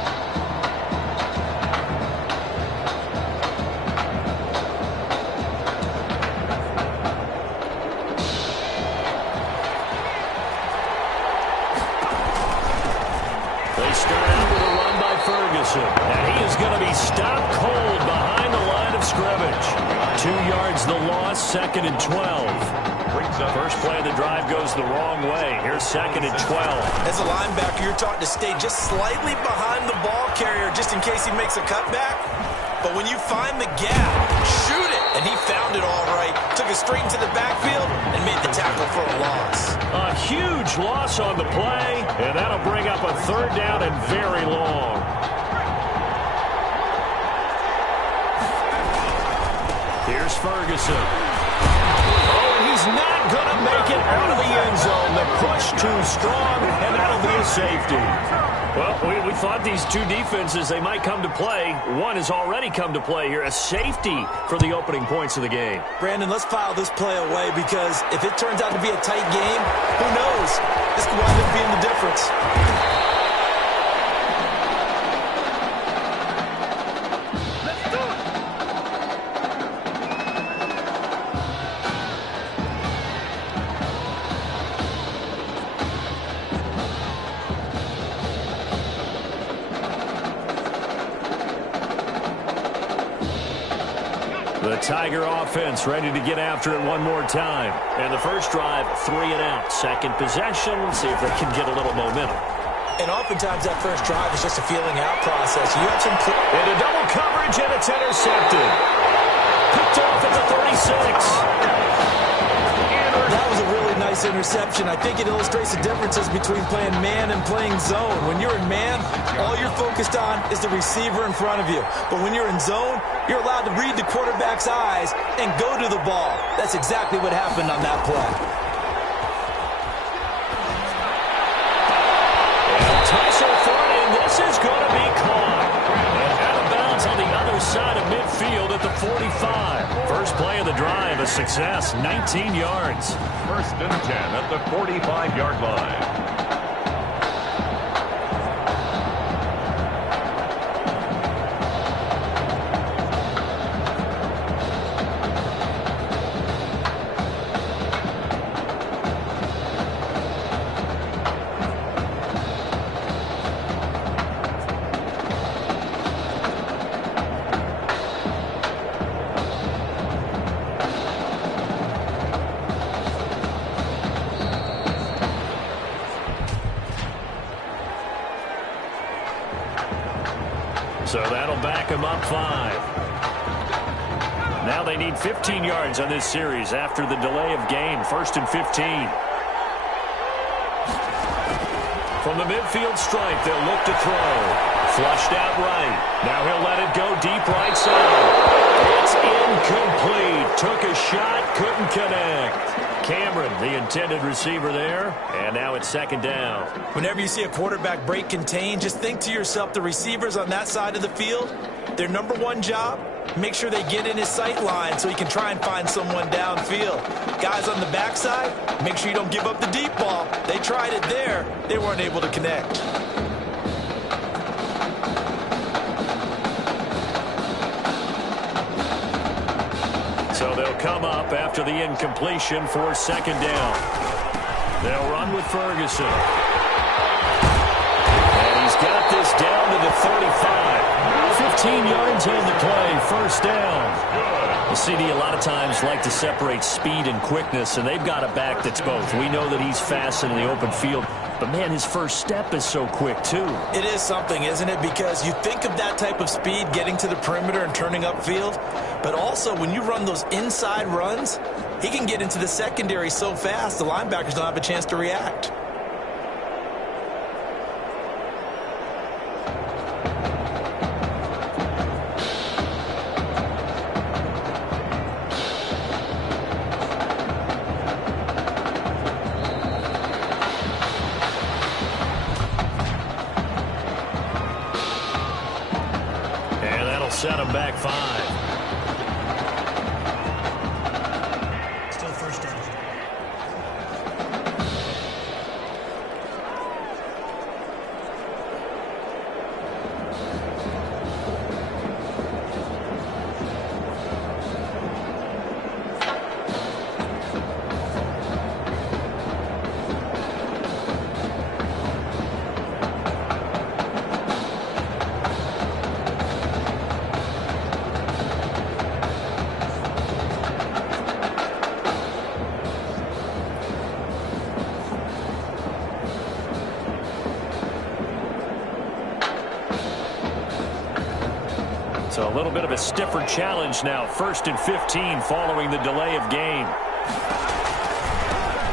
They start out with a run by Ferguson. And he is going to be stopped cold behind the line of scrimmage. 2 yards the loss, 2nd and 12. First play of the drive goes the wrong way. Here's 2nd and 12. As a linebacker, you're taught to stay just slightly behind the ball carrier just in case he makes a cutback. But when you find the gap, shoot it. And he found it all right. Took it straight into the backfield and made the tackle for a loss. A huge loss on the play, and that'll bring up a third down and very long. Here's Ferguson. Oh, and he's not going to make it out of the end zone. The push too strong, and that'll be a safety. Well, we thought these two defenses, they might come to play. One has already come to play here, a safety for the opening points of the game. Brandon, let's file this play away, because if it turns out to be a tight game, who knows? This could wind up being the difference. The Tiger offense ready to get after it one more time. And the first drive, 3 and out. Second possession, see if they can get a little momentum. And oftentimes that first drive is just a feeling out process. You have some... Into double coverage, and it's intercepted. Picked off at the 36. That was a really nice interception. I think it illustrates the differences between playing man and playing zone. When you're in man, all you're focused on is the receiver in front of you. But when you're in zone, you're allowed to read the quarterback's eyes and go to the ball. That's exactly what happened on that play. And tussle for it, and this is going to be caught. And out of bounds on the other side of midfield at the 45. First play of the drive, a success, 19 yards. 1st and 10 at the 45-yard line. So that'll back them up 5. Now they need 15 yards on this series after the delay of game. 1st and 15. From the midfield stripe, they'll look to throw. Flushed out right. Now he'll let it go deep right side. It's incomplete. Took a shot, couldn't connect. Cameron, the intended receiver there, and now it's 2nd down. Whenever you see a quarterback break contain, just think to yourself, the receivers on that side of the field, their number one job, make sure they get in his sight line so he can try and find someone downfield. Guys on the backside, make sure you don't give up the deep ball. They tried it there. They weren't able to connect. So they'll come up after the incompletion for 2nd down. They'll run with Ferguson. And he's got this us down to the 35. 15 yards on the play, first down. Well, CD, a lot of times like to separate speed and quickness, and they've got a back that's both. We know that he's fast in the open field, but, man, his first step is so quick, too. It is something, isn't it? Because you think of that type of speed getting to the perimeter and turning upfield, but also when you run those inside runs, he can get into the secondary so fast the linebackers don't have a chance to react. Set him back 5. Still first down. So a little bit of a stiffer challenge now. 1st and 15 following the delay of game.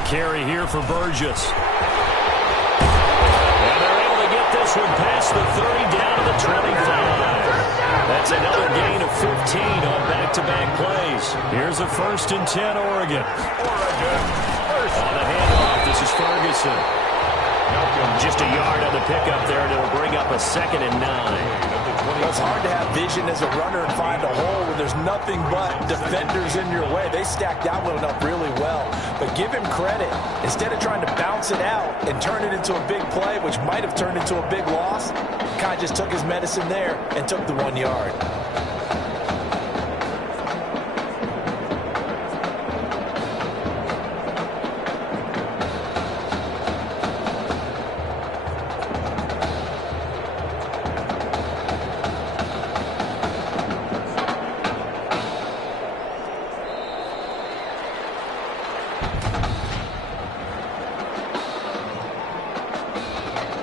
Carry here for Burgess. And they're able to get this one past the 30 down to the 25. That's another gain of 15 on back-to-back plays. Here's a 1st and 10 Oregon. On the handoff, this is Ferguson. Just a yard on the pickup there, and it'll bring up a 2nd and 9. Well, it's hard to have vision as a runner and find a hole when there's nothing but defenders in your way. They stacked that one up really well. But give him credit. Instead of trying to bounce it out and turn it into a big play, which might have turned into a big loss, Kai just took his medicine there and took the 1 yard.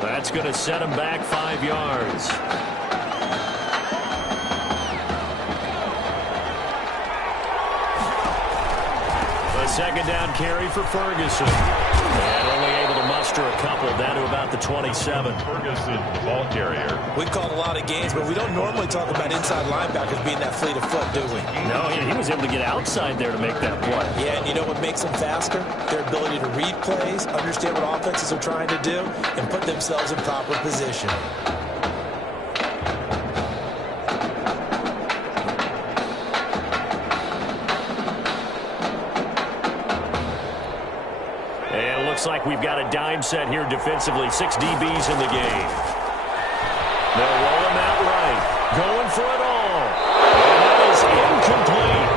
That's going to set him back 5 yards. A 2nd down carry for Ferguson. And only able to muster a couple down to about the 27. Ferguson, the ball carrier. We've called a lot of games, but we don't normally talk about inside linebackers being that fleet of foot, do we? No, he was able to get outside there to make that play. Yeah, and you know what makes them faster? Their ability to read plays, understand what offenses are trying to do, and put themselves in proper position. And it looks like we've got a dime set here defensively. 6 DBs in the game. They'll roll him out right. Going for it all. And that is incomplete.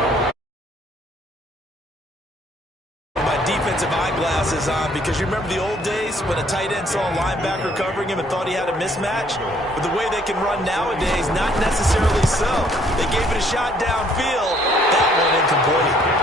My defensive eyeglasses on, because you remember the old days when a tight end saw a linebacker covering him and thought he had a mismatch? But the way they can run nowadays, not necessarily so. They gave it a shot downfield. That one incomplete.